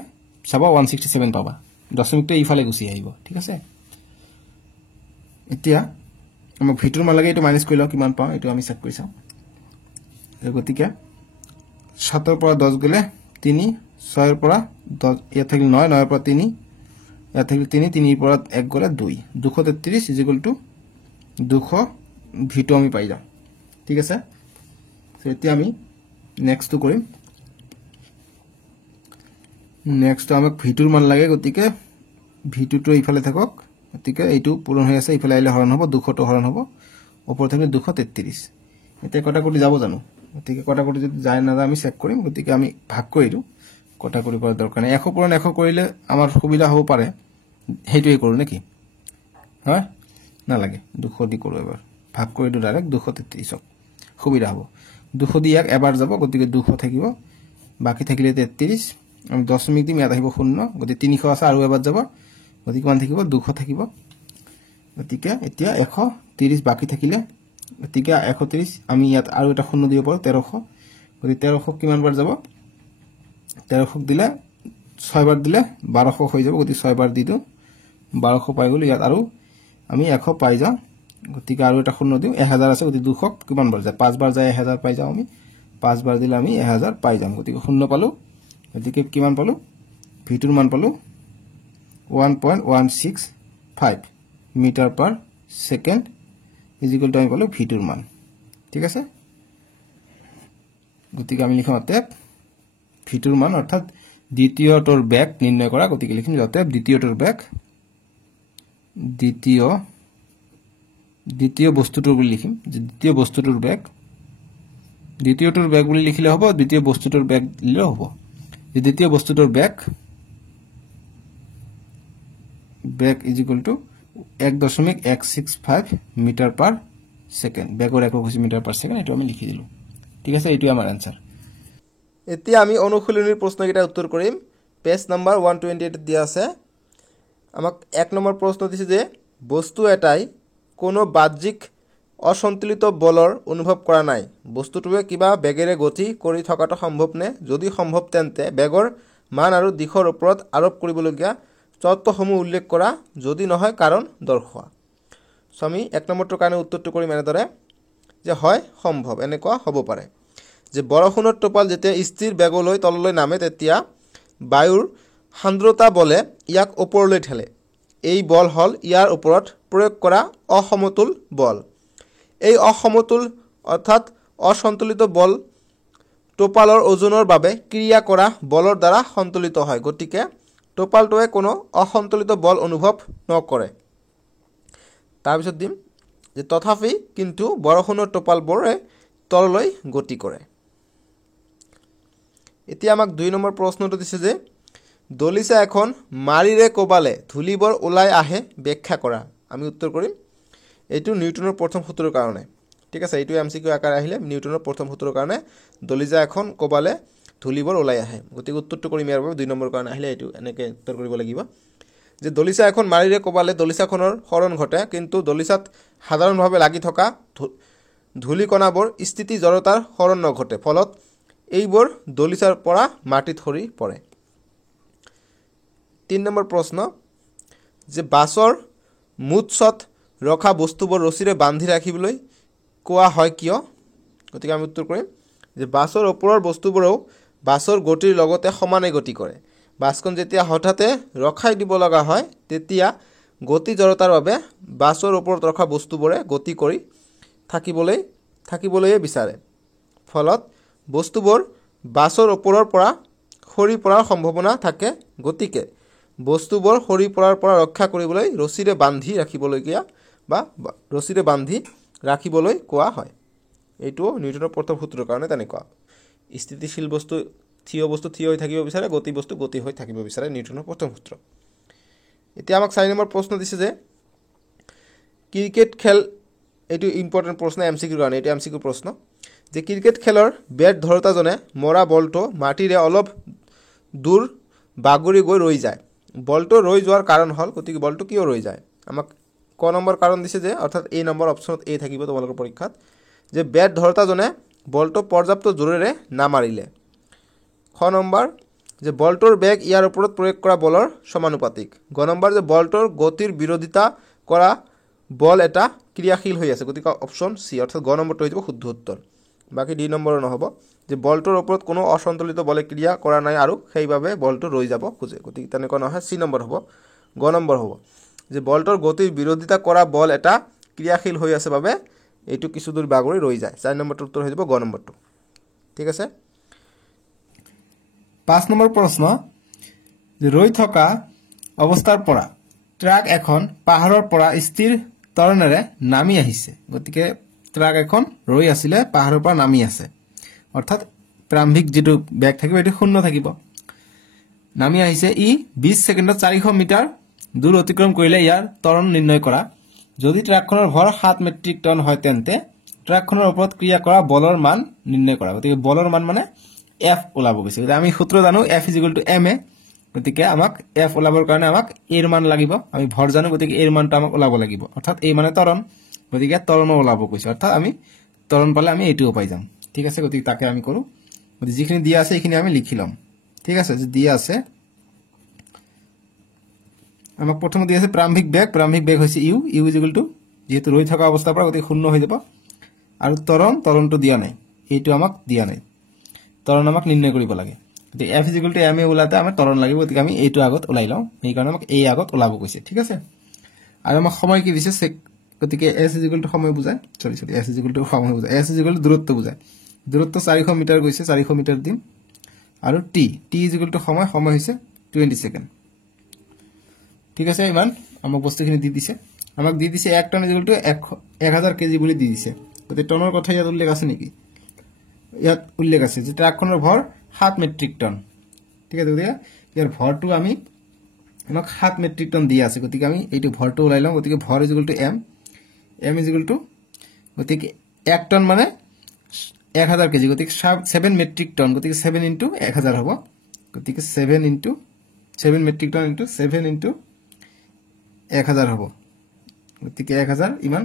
চাবা 167 পাবা, দশমিকটো ইফালে গুচি আহিব, ঠিক আছে। এতিয়া আমাক V2 মান লাগে, এইটো মাইনাস কৰি লওঁ, কিমান পাওঁ এইটো আমি চেক কৰি চাওঁ, গতিকে 7 ৰ পৰা 10 গলে 3, 6 ৰ পৰা 10 ইয়াত থাকিল 9, 9 ৰ পৰা 3, ইয়াত থাকিল 3, 3 ৰ পৰা 1 গলে 2, 233 ইকুৱেল টু 200 V2 আমি পাই যাম, ঠিক আছে। সো এতিয়া আমি নেক্সটটো কৰিম। নেক্সট আমাক V2 ৰ মান লাগে, গতিকে V2 টো ইফালে থাকক, গতিকে এইটো পূৰণ হৈ আছে, ইফালে আহিলে হৰণ হ'ব, 200 টো হৰণ হ'ব, ওপৰত থাকিলে 233। এতিয়া কটাকটি যাব জানো, গতিকে কটাকটি যদি যায় না আমি চেক কৰিম, গতিকে আমি ভাগ কৰি দিও, কটাকটি কৰাৰ দৰকাৰ নাই, 100 পূৰণ 100 কৰিলে আমাৰ সুবিধা হ'ব পাৰে, হেইটোই কৰো নেকি, হয় নালাগে, 200 দি কৰো, এবাৰ ভাগ কৰি দিও ডাইৰেক্ট 233 সুবিধা হ'ব, 200 দি এক এবাৰ যাব, গতিকে 200 থাকিব, বাকি থাকিলে 33, আমি দশমিক দিম, ইয়াত আহিব 0, গতিকে 300 আছে আৰু এবাৰ যাব, গতিকে কিমান থাকিব 200 থাকিব, গতিকে এতিয়া 130 বাকি থাকিলে, গতিকে 130 আমি ইয়াত আৰু এটা 0 দিব পাৰো, 1300, গতিকে 1300 কিমান বাৰ যাব, 1300 দিলে 6 বাৰ দিলে 1200 হৈ যাব, গতিকে 6 বাৰ দি দিও 1200 পাই গলো, ইয়াত আৰু আমি 100 পাই যাও, গতিকে আৰু এটা 0 দিও, 1000 আছে, গতিকে 200 কিমান বাৰ যায়, 5 বাৰ যায় 1000 পাই যাও, আমি 5 বাৰ দিলে আমি 1000 পাই যাম, গতিকে 0 পালো, গতিকে কিমান পালো, V2 ৰ মান পালো 1.165 metre per second, equal to আমি পালো V2 ৰ মান, ঠিক আছে। গতিকে আমি লিখম অতএব V2 ৰ মান, অৰ্থাৎ দ্বিতীয়টোৰ বেগ নিৰ্ণয় কৰা, গতিকে লিখিম অতএব দ্বিতীয়টোৰ বেগ, দ্বিতীয় বস্তুটোৰ বুলি লিখিম, যে দ্বিতীয় বস্তুটোৰ বেগ বুলি লিখিলে হ'ব, দ্বিতীয় বস্তুটোৰ বেগ লিখলে হ'ব, যে দ্বিতীয় বস্তুটোৰ বেগ is equal to 1.165 metre per second, বেগৰ একক হৈছে মিটাৰ পাৰ সেকেন্ড, এইটো আমি লিখি দিলো, ঠিক আছে, এইটো আমাৰ আনসাৰ। এতিয়া আমি অনুশীলনীৰ প্ৰশ্নকেইটা উত্তৰ কৰিম। পেজ নাম্বাৰ 128 দিয়া আছে। আমাক 1 নম্বৰ প্ৰশ্ন দিছে যে বস্তু এটাই কোনো বাহ্যিক অসন্তুলিত বলৰ অনুভৱ কৰা নাই, বস্তুটোৱে কিবা বেগেৰে গতি কৰি থকাটো সম্ভৱ নে, যদি সম্ভৱ তেন্তে বেগৰ মান আৰু দিশৰ ওপৰত আৰোপ কৰিবলগীয়া চৰ্তসমূহ উল্লেখ কৰা যদি নহয় কাৰণ দৰ্শোৱা সো আমি 1 নম্বৰটোৰ কাৰণে উত্তৰটো কৰিম এনেদৰে যে হয় সম্ভৱ এনেকুৱা হ'ব পাৰে যে বৰষুণৰ টোপাল যেতিয়া স্থিৰ বেগলৈ তললৈ নামে তেতিয়া বায়ুৰ সান্দ্ৰতা বলে ইয়াক ওপৰলৈ ঠেলে এই বল হল ইয়াৰ ওপৰত প্ৰয়োগ কৰা অসমতুল বল এই অসমতুল অৰ্থাৎ অসন্তুলিত বল টোপালৰ ওজনৰ বাবে ক্ৰিয়া কৰা বলৰ দ্বাৰা সন্তুলিত হয় গতিকে টোপালটোৱে কোনো অসন্তুলিত বল অনুভৱ নকৰে তাৰপিছত দিম যে তথাপি কিন্তু বৰষুণৰ টোপালবোৰে তললৈ গতি কৰে এতিয়া আমাক 2 নম্বৰ প্ৰশ্নটো দিছে যে দলিচা এখন মাৰিৰে কোবালে ধূলিবৰ ওলাই আহে ব্যাখ্যা কৰা আমি উত্তৰ কৰিম এইটো নিউটনৰ প্ৰথম সূত্ৰৰ কাৰণে ঠিক আছে এইটো এমসিকিউ আকাৰে আহিলে নিউটনৰ প্ৰথম সূত্ৰৰ কাৰণে দলিচা এখন কোবালে ধূলিবৰ ওলাই আহে গতিকে উত্তৰটো কৰিম ইয়াৰ বাবে 2 নম্বৰ কাৰণে আহিলে এইটো এনেকৈ উত্তৰ কৰিব লাগিব যে দলিচা এখন মাৰিৰে কোবালে দলিচাখনৰ হৰণ ঘটে কিন্তু দলিচাত সাধাৰণভাৱে লাগি থকা ধূলিকণাবোৰ স্থিতি জড়তাৰ হৰণ নঘটে ফলত এইবোৰ দলিচাৰ পৰা মাটিত সৰি পৰে 3 নম্বৰ প্ৰশ্ন যে বাছৰ মুঠছত ৰখা বস্তুবোৰ ৰছীৰে বান্ধি ৰাখিবলৈ কোৱা হয় কিয় গতিকে আমি উত্তৰ কৰিম যে বাছৰ ওপৰৰ বস্তুবোৰও বাছৰ গতিৰ লগতে সমানে গতি কৰে বাছখন যেতিয়া হঠাতে ৰখাই দিব লগা হয় তেতিয়া গতি জড়তাৰ বাবে বাছৰ ওপৰত ৰখা বস্তুবোৰে গতি কৰি থাকিবলৈ বিচাৰে ফলত বস্তুবোৰ বাছৰ ওপৰৰ পৰা সৰি পৰাৰ সম্ভাৱনা থাকে গতিকে বস্তুবোৰ সৰি পৰাৰ পৰা ৰক্ষা কৰিবলৈ ৰছীৰে বান্ধি ৰাখিবলৈ কোৱা হয় এইটো নিউটনৰ প্ৰথম সূত্ৰৰ কাৰণে তেনেকুৱা স্থিতিশীল বস্তু থিয় হৈ থাকিব বিচাৰে গতি বস্তু গতি হৈ থাকিব বিচাৰে নিউটনৰ প্ৰথম সূত্ৰ এতিয়া আমাক 4 নম্বৰ প্ৰশ্ন দিছে যে ক্ৰিকেট খেল এইটো ইম্পৰ্টেন্ট প্ৰশ্ন এমসিকিউৰ কাৰণে এইটো এমসিকিউ প্ৰশ্ন যে ক্ৰিকেট খেলৰ বেট ধৰোতাজনে মৰা বলটো মাটিৰে অলপ দূৰ বাগৰি গৈ ৰৈ যায় বলটো ৰৈ যোৱাৰ কাৰণ হল গতিকে বলটো কিয় ৰৈ যায় আমাক ক নম্বৰ কাৰণ দিছে যে অৰ্থাৎ এই নম্বৰ অপচনত এ থাকিব তোমালোকৰ পৰীক্ষাত যে বেট ধৰোতাজনে বলটো পৰ্যাপ্ত জোৰেৰে নামাৰিলে খ নম্বৰ যে বলটোৰ বেগ ইয়াৰ ওপৰত প্ৰয়োগ কৰা বলৰ সমানুপাতিক গ নম্বৰ যে বলটোৰ গতিৰ বিৰোধিতা কৰা বল এটা ক্ৰিয়াশীল হৈ আছে গতিকে অপচন সি অৰ্থাৎ গ নম্বৰটো হৈ যাব শুদ্ধ উত্তৰ বাকি ডি নম্বৰ নহব যে বলটোৰ ওপৰত কোনো অসন্তুলিত বলে ক্ৰিয়া কৰা নাই আৰু সেইভাবে বলটো ৰৈ যাব খুজে গতিকে তেনেকুৱা নহয় সি নম্বৰ হ'ব গ নম্বৰ হ'ব যে বলটোৰ গতিৰ বিৰোধিতা কৰা বল এটা ক্ৰিয়াশীল হৈ আছে বাবে এইটো কিছু দূৰ বাগৰি ৰৈ যায় 4 নম্বৰটো উত্তৰ হৈ যাব গ নম্বৰটো ঠিক আছে 5 নম্বৰ প্ৰশ্ন যে ৰৈ থকা অৱস্থাৰ পৰা ট্ৰাক এখন পাহাৰৰ পৰা স্থিৰ তৰণেৰে নামি আহিছে গতিকে ট্ৰাক এখন ৰৈ আছিল পাহাৰৰ পৰা নামি আছে অৰ্থাৎ প্ৰাৰম্ভিক যেটো বেগ থাকিব এটো শূন্য থাকিব নামি আহিছে ই 20 সেকেন্ডত 400 মিটাৰ দূৰ অতিক্ৰম কৰিলে ইয়াৰ ত্বৰণ নিৰ্ণয় কৰা যদি ট্ৰাকখনৰ ভৰ 7 মেট্ৰিক টন হয় তেন্তে ট্ৰাকখনৰ ওপৰত ক্ৰিয়া কৰা বলৰ মান নিৰ্ণয় কৰা গতিকে বলৰ মান মানে F ওলাব গৈছে আমি সূত্ৰ জানো F ma গতিকে আমাক F ওলাবৰ কাৰণে আমাক a ৰ মান লাগিব আমি ভৰ জানো গতিকে a ৰ মানটো আমাক ওলাব লাগিব অৰ্থাৎ a মানে ত্বৰণ গতিকে ত্বৰণ ওলাব কৈছে অৰ্থাৎ আমি ত্বৰণ পালে আমি এইটোও পাই যাম ঠিক আছে গতিকে তাকে আমি কৰো গতিকে যিখিনি দিয়া আছে এইখিনি আমি লিখি লম ঠিক আছে যে দিয়া আছে আমাক প্ৰথমে দিয়া আছে প্ৰাৰম্ভিক বেগ হৈছে u যেহেতু ৰৈ থকা অৱস্থাৰ পৰা গতিকে শূন্য হৈ যাব আৰু ত্বৰণটো দিয়া নাই এইটো আমাক দিয়া নাই ত্বৰণ আমাক নিৰ্ণয় কৰিব লাগে গতিকে F ma ওলাতে আমাৰ ত্বৰণ লাগিব গতিকে আমি এইটো আগত ওলাই লওঁ এই কাৰণে আমাক a আগত ওলাব কৈছে ঠিক আছে আৰু আমাক সময় কি দিছে গতিকে s সময় বুজায় s সময় বুজায় s দূৰত্ব বুজায় দূৰত্ব 400 মিটাৰ গৈছে 400 মিটাৰ দিম আৰু t সময় হৈছে 20 সেকেন্ড ঠিক আছে ইমান আমাক বস্তুখিনি দি দিছে আমাক দি দিছে 1 টন 1000 কেজি বুলি দি দিছে গতিকে টনৰ কথা ইয়াত উল্লেখ আছে নেকি ইয়াত উল্লেখ আছে যে ট্ৰাকখনৰ ভৰ 7 মেট্ৰিক টন ঠিক আছে গতিকে ইয়াৰ ভৰটো আমি আমাক 7 মেট্ৰিক টন দিয়া আছে গতিকে আমি এইটো ভৰটো ওলাই লওঁ গতিকে ভৰ m গতিকে 1 টন মানে 1000 কেজি গতিকে 7 মেট্ৰিক টন গতিকে 7 * 1000 হ'ব গতিকে 7 মেট্ৰিক টন * 7 * 1000 হ'ব গতিকে 1000 ইমান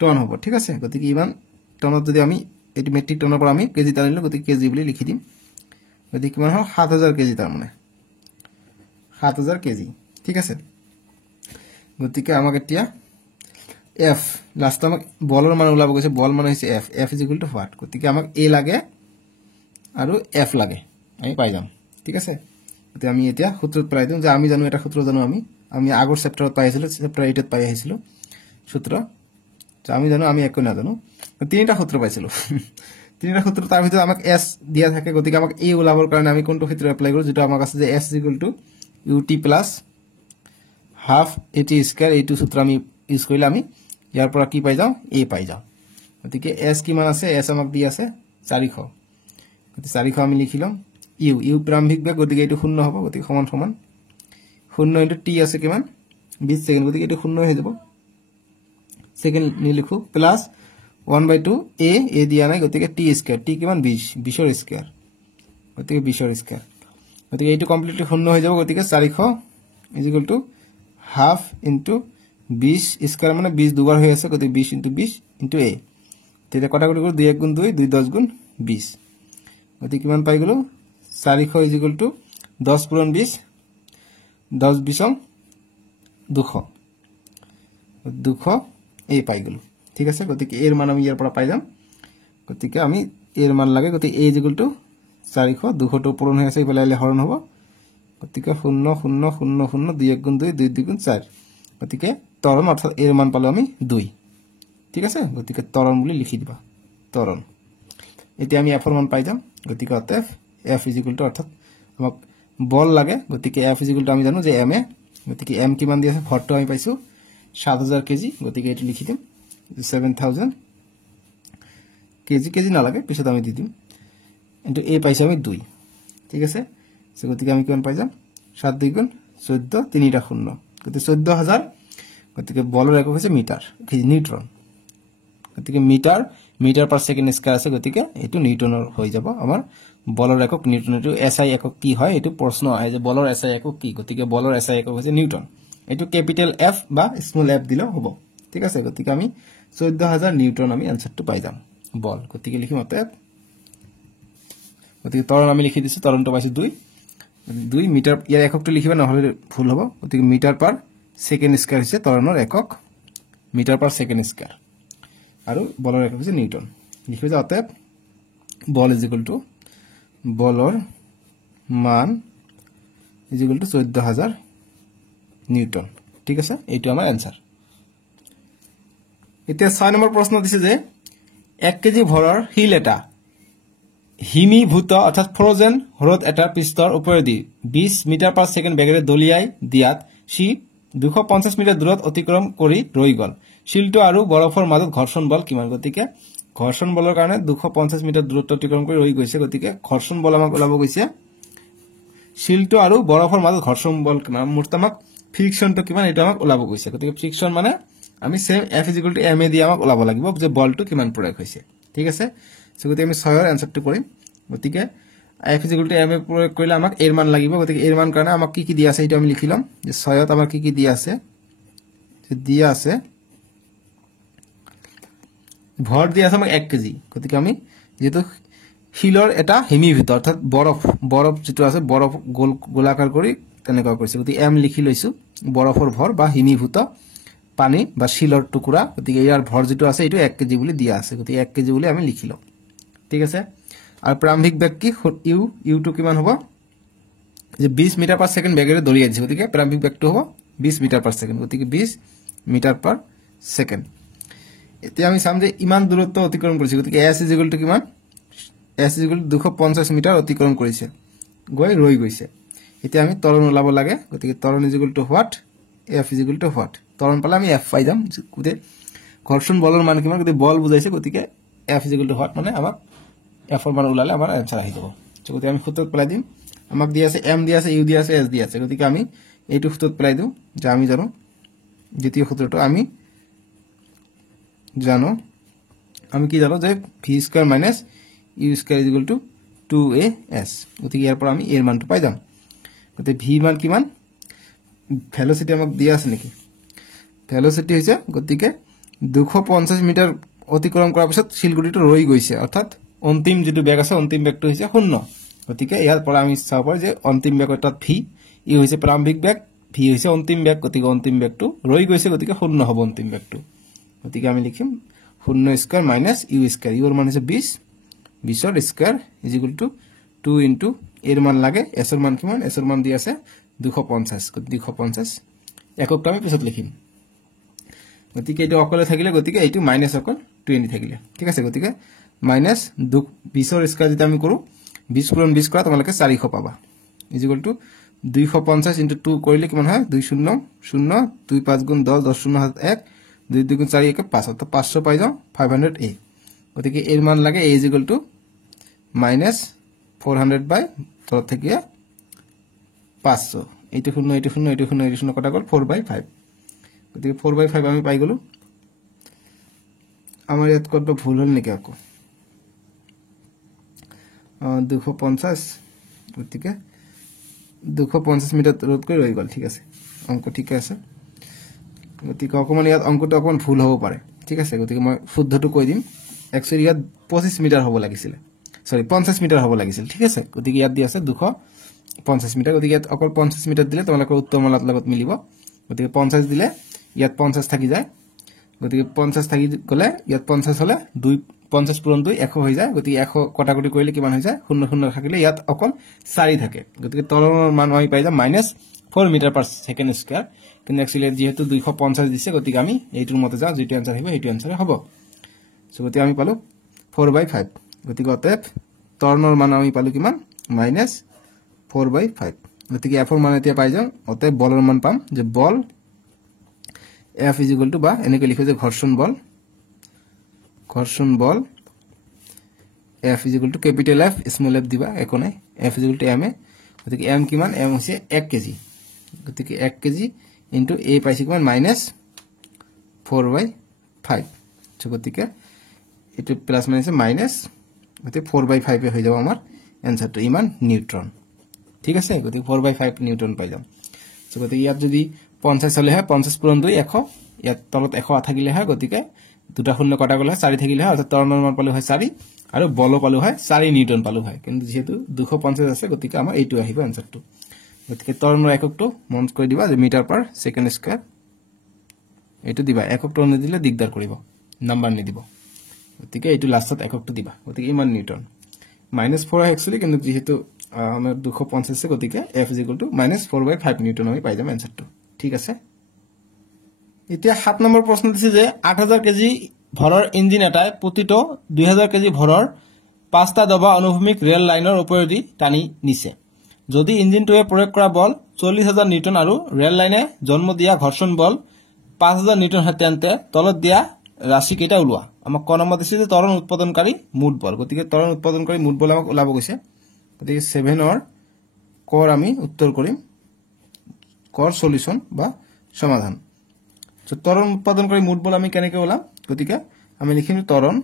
টন হ'ব ঠিক আছে গতিকে ইমান টনত যদি আমি এটি মেট্ৰিক টনৰ পৰা আমি কেজি টানিলো গতিকে কেজি বুলি লিখি দিম গতিকে কিমান হ'ব 7000 কেজি তাৰ মানে 7000 কেজি ঠিক আছে গতিকে আমাক এতিয়া f লাস্ট আমাক বলৰ মান ওলাব গৈছে বল মান হৈছে f is equal to what গতিকে আমাক a লাগে আৰু f লাগে আমি পাই যাম ঠিক আছে গতিকে আমি এতিয়া সূত্ৰত পেলাই দিম যে আমি জানো এটা সূত্ৰ জানো আমি আগৰ চেপ্টাৰত পাই আছিলো চেপ্টাৰ 8 ত পাই আহিছিলো সূত্ৰ যে আমি জানো আমি একো না জানো তিনিটা সূত্ৰ পাইছিলো তিনিটা সূত্ৰ তাৰ ভিতৰত আমাক s দিয়া থাকে গতিকে আমাক a ওলাবৰ কাৰণে আমি কোনটো সূত্ৰ এপ্লাই কৰো যেটো আমাক আছে যে s is equal to ut plus half at square এইটো সূত্ৰ আমি ইউজ কৰিলে আমি ইয়াৰ পৰা কি পাই যাও a পাই যাও গতিকে s কিমান আছে s আমাক দি আছে 400 গতিকে 400 আমি লিখিলাম u প্ৰাৰম্ভিক বেগ গতিকে এইটো শূন্য হ'ব গতিকে সমান সমান 0 * t আছে কিমান 20 সেকেন্ড গতিকে এইটো শূন্য হৈ যাব সেকেন্ড নি লিখো প্লাস 1/2 a দিয়া নাই গতিকে t স্কয়ার t কিমান 20 ৰ স্কয়াৰ গতিকে 20 ৰ স্কয়ার গতিকে এইটো কমপ্লিটলি শূন্য হৈ যাব গতিকে 400 = হাফ ইনটু 20 স্কয়ার মানে 20 দুবাৰ হৈ আছে গতিকে 20 * 20 * a তেতিয়া কটাকটি কৰি 2 * 1 * 2 2 10 * 20 গতিকে কিমান পাই গলো 400 = 10 * 20 10 20 200 200 a পাই গলো ঠিক আছে গতিকে এর মান আমি ইয়াৰ পৰা পাই যাম গতিকে আমি এৰ মান লাগে গতিকে a = 400 200 টো পূৰণ হৈ আছে ইফালে হৰণ হ'ব গতিকে 0 0 0 0 2 1 * 2 2 2 * 4 গতিকে ত্বৰণ অৰ্থাৎ এৰ মান পালো আমি 2 ঠিক আছে গতিকে ত্বৰণ বুলি লিখি দিবা ত্বৰণ এতিয়া আমি f ৰ মান পাই যাম গতিকে অতএব f = অৰ্থাৎ আমাক বল লাগে গতিকে f = আমি জানো যে m গতিকে m কিমান দি আছে ভৰটো আমি পাইছো 7000 কেজি গতিকে এটো লিখি দিম 7000 কেজি না লাগে পিছত আমি দি দিম ইনটু a পাইছো আমি 2 ঠিক আছে সো গতিকে আমি কিমান পাই যাম 7 2 * 14 3টা শূন্য গতিকে 14000 গতিকে বলৰ একক হৈছে মিটাৰ নিউটন গতিকে মিটাৰ পাৰ সেকেন্ড স্কয়াৰ আছে গতিকে এটো নিউটনৰ হৈ যাব আমাৰ বলৰ একক নিউটন এটো SI একক কি হয় এটো প্ৰশ্ন আহে যে বলৰ SI একক কি গতিকে বলৰ SI একক হৈছে নিউটন এটো ক্যাপিটাল F বা স্মল f দিলে হ'ব ঠিক আছে গতিকে আমি 14000 নিউটন আমি আনসারটো পাই যাম বল গতিকে লিখিম অতএব গতিকে ত্বৰণ আমি লিখি দিছো ত্বৰণটো পাইছো 2 মিটাৰ ইয়াৰ এককটো লিখিবা নহলে ভুল হ'ব গতিকে মিটাৰ পাৰ সেকেন্ড স্কয়াৰ হৈছে ত্বৰণৰ একক মিটাৰ পাৰ সেকেন্ড স্কয়াৰ আৰু বলৰ একক হৈছে নিউটন লিখিবা যে অতএব বল = বলৰ মান = 14000 নিউটন ঠিক আছে এইটো আমাৰ आंसर এতিয়া 6 নম্বৰ প্ৰশ্ন দিছে যে 1 কেজি ভৰৰ হিল এটা হিমীভূত অৰ্থাৎ ফ্ৰোজেন হ্ৰদ এটা পৃষ্ঠৰ ওপৰেদি 20 মিটাৰ পাৰ সেকেন্ড বেগেৰে দলিয়াই দিয়াত সি 250 মিটাৰ দূৰত অতিক্ৰম কৰি ৰৈ গল শিলটো আৰু বৰফৰ মাজত ঘৰ্ষণ বল কিমান গতিকে ঘৰ্ষণ বলৰ কাৰণে 250 মিটাৰ দূৰত্ব অতিক্ৰম কৰি ৰৈ গৈছে গতিকে ঘৰ্ষণ বল আমাক ওলাব গৈছে শিলটো আৰু বৰফৰ মাজত ঘৰ্ষণ বল কিমান মুহূৰ্তমাক ফ্ৰিকশনটো কিমান এটা আমাক ওলাব গৈছে গতিকে ফ্ৰিকশন মানে আমি সেম F = ma দি আমাক ওলাব লাগিব যে বলটো কিমান প্ৰয়োগ হৈছে ঠিক আছে সো গতিকে আমি 6 ৰ আনসাৰটো কৰিম গতিকে F = ma প্ৰয়োগ কৰিলে আমাক এৰ মান লাগিব গতিকে এৰ মান কাৰণে আমাক কি দিয়া আছে এটা আমি লিখিলাম যে 6 ত আমাৰ কি দিয়া আছে যে দিয়া আছে ভৰ দিয়া আছে আমাক 1 কেজি গতিকে আমি যেটো হিলৰ এটা হিমীভূত অৰ্থাৎ বৰফ যেটো আছে বৰফ গোলাকাৰ কৰি তেনেকুৱা কৰিছে গতিকে m লিখি লৈছো বৰফৰ ভৰ বা হিমীভূত পানী বা শিলৰ টুকুৰা গতিকে ইয়াৰ ভৰ যেটো আছে এটো 1 কেজি বুলি দিয়া আছে গতিকে 1 কেজি বুলি আমি লিখিলো ঠিক আছে আৰু প্ৰাৰম্ভিক বেগ কি u টো কিমান হ'ব যে 20 মিটাৰ পাৰ সেকেন্ড বেগেৰে দলিয়াই দিছে গতিকে প্ৰাৰম্ভিক বেগটো হ'ব 20 মিটাৰ পাৰ সেকেন্ড গতিকে 20 মিটাৰ পাৰ সেকেন্ড এতিয়া আমি চাম যে ইমান দূৰত্ব অতিক্ৰম কৰিছে গতিকে s = কিমান s = 250 মিটাৰ অতিক্ৰম কৰিছে গৈ ৰৈ গৈছে এতিয়া আমি ত্বৰণ ওলাব লাগে গতিকে ত্বৰণ = হোৱাট f = হোৱাট ত্বৰণ পালে আমি f পাই যাম গতিকে ঘৰ্ষণ বলৰ মান কিমান গতিকে বল বুজাইছে গতিকে f = হোৱাট মানে আমাক f ৰ মান ওলালে আমাৰ आंसर আহি যাব গতিকে আমি সূত্ৰত পেলাই দিম আমাক দিয়া আছে m দিয়া আছে u দিয়া আছে s দিয়া আছে গতিকে আমি এইটো সূত্ৰত পেলাই দিও যে আমি জানো দ্বিতীয় সূত্ৰটো আমি জানো আমি কি জানো যে v² - u² = 2as গতিকে ইয়াৰ পৰা আমি এর মানটো পাই যাম গতিকে v মান কিমান ভেলোসিটি আমাক দিয়া আছে নেকি ভেলোসিটি হৈছে গতিকে 250 মিটাৰ অতিক্ৰম কৰাৰ পিছত শিলগুটিটো ৰৈ গৈছে অৰ্থাৎ অন্তিম যেটো বেগ আছে অন্তিম বেগটো হৈছে 0 গতিকে ইয়াৰ পৰা আমি চাব পাৰো যে অন্তিম বেগ অৰ্থাৎ v ই হৈছে প্ৰাৰম্ভিক বেগ ভি হৈছে অন্তিম বেগ গতিকে অন্তিম বেগটো ৰৈ গৈছে গতিকে 0 হ'ব অন্তিম বেগটো গতিকে আমি লিখিম 0 স্কয়ার মাইনাস ইউ স্কয়ার ইউৰ মান হৈছে 20 20 ৰ square is equal to 2 into এর মান লাগে এস এর মান কিমান এস এর মান দি আছে 250 250 এককটো আমি পিছত লিখিম গতিকে এটো অকলে থাকিলে গতিকে এইটো মাইনাস অকল 20 থাকিলে ঠিক আছে গতিকে মাইনাস 20 ৰ স্কয়াৰ যদি আমি কৰো 20 পূৰণ 20 কৰা তোমালোকে 400 পাবা ইজ ইকুয়াল টু 250 ইনটু 2 কৰিলে কিমান হয় 2 0 0 2 5 গুণ 10 10 0 1 2 2 গুণ 4 1 5 তো 500 পাই যাও 500 a গতিকে এর মান লাগে a is equal to minus 400 বাই তলত থেকে 500 এইটো 0 এইটো 0 এইটো 0 এইটো 0 কটা গল 4 বাই 5 গতিকে 4 বাই 5 আমি পাই গলো আমার ইয়াত কত ভুল হল নেকি আকো 250 গতিকে 250 মিটার রোধ করে রই গল ঠিক আছে অঙ্ক ঠিক আছে গতিকে অকমান ইয়াত অঙ্কটো অকমান ভুল হ'ব পাৰে ঠিক আছে গতিকে মই শুদ্ধটো কৈ দিম একচুয়ালি ইয়াত 25 মিটার হ'ব লাগিছিল সরি 50 মিটার হ'ব লাগিছিল ঠিক আছে গতিকে ইয়াত দি আছে 250 মিটার গতিকে ইয়াত অকল 50 মিটার দিলে তোমালোকৰ উত্তৰমালাত লগত মিলিব গতিকে 50 দিলে ইয়াত 50 থাকি যায় গতিকে 50 থাকি গলে ইয়াত 50 হলে 2 50 পূৰণ 2 100 হৈ যায় গতিকে 100 কটাকটি কৰিলে কিমান হৈ যায় 0 0 থাকিলে ইয়াত অকল 4 থাকে গতিকে তলৰ মান আমি পাই যাম -4 মিটাৰ পাৰ সেকেন্ড স্কয়াৰ কিন্তু একচুয়ালি যেহেতু 250 দিছে গতিকে আমি এইটোৰ মতে যাও যেটো आंसर হ'ব এইটো आंसर হ'ব সো গতিকে আমি পালো 4/5 গতিকে অতএব তৰণৰ মান আমি পালো কিমান -4/5 গতিকে f ৰ মান এতিয়া পাই যাম অতএব বলৰ মান পাম যে বল f = বা এনেকৈ লিখো যে ঘর্ষণ বল f = capital F small f দিবা একো নাই f = m গতিকে m কিমান m হৈছে 1 কেজি গতিকে 1 কেজি ইনটু a পাইছে কিমান -4/5 সো গতিকে এটো প্লাস মাইনাস মাইনাস গতিকে 4/5 এ হৈ যাব আমাৰ आंसरটো ইমান নিউটন ঠিক আছে গতিকে 4/5 নিউটন পাই যাম সো গতিকে ইয়াত যদি 50 হলে হয় 50 পূৰণ 2 100 ইয়াত তলত 100 থাকিলে হয় গতিকে দুটা শূন্য কটা গলে 4 থাকিলে হয় অৰ্থাৎ তৰণৰ মান পালো হয় 4 আৰু বল পালো হয় 4 নিউটন পালো হয় কিন্তু যেহেতু 250 আছে গতিকে আমাৰ এইটো আহিব आंसरটো গতিকে তৰণৰ এককটো মন কৰি দিবা যে মিটাৰ পাৰ সেকেন্ড স্কয়াৰ এইটো দিবা এককটো নিদিলে দিগদাৰ কৰিব নাম্বাৰ নিদিব গতিকে এইটো লাষ্টত এককটো দিবা গতিকে ইমান নিউটন -4 একচুয়ালি কিন্তু যেহেতু আমাৰ 250 আছে গতিকে f = -4/5 নিউটন আমি পাই যাম आंसरটো ঠিক আছে এতিয়া 7 নম্বৰ প্ৰশ্ন দিছে যে 8000 কেজি ভৰৰ ইঞ্জিন এটাই প্ৰতিটো 2000 কেজি ভৰৰ 5টা দবা অনুভূমিক ৰেল লাইনৰ ওপৰেদি টানি নিছে যদি ইঞ্জিনটোৱে প্ৰয়োগ কৰা বল 40000 নিউটন আৰু ৰেল লাইনে জন্ম দিয়া ঘৰ্ষণ বল 5000 নিউটন হেতেন্তে তলত দিয়া ৰাশি কেইটা উলোৱা আমাক কোন নম্বৰ দিছে যে ত্বৰণ উৎপাদনকাৰী মুঠ বল গতিকে ত্বৰণ উৎপাদনকাৰী মুঠ বল আমাক ওলাব গৈছে গতিকে 7 ৰ কৰ আমি উত্তৰ কৰিম কৰ সলিউশন বা সমাধান তো ত্বৰণ উৎপাদনকাৰী মুঠ বল আমি কেনেকৈ ওলাম গতিকে আমি লিখিম ত্বৰণ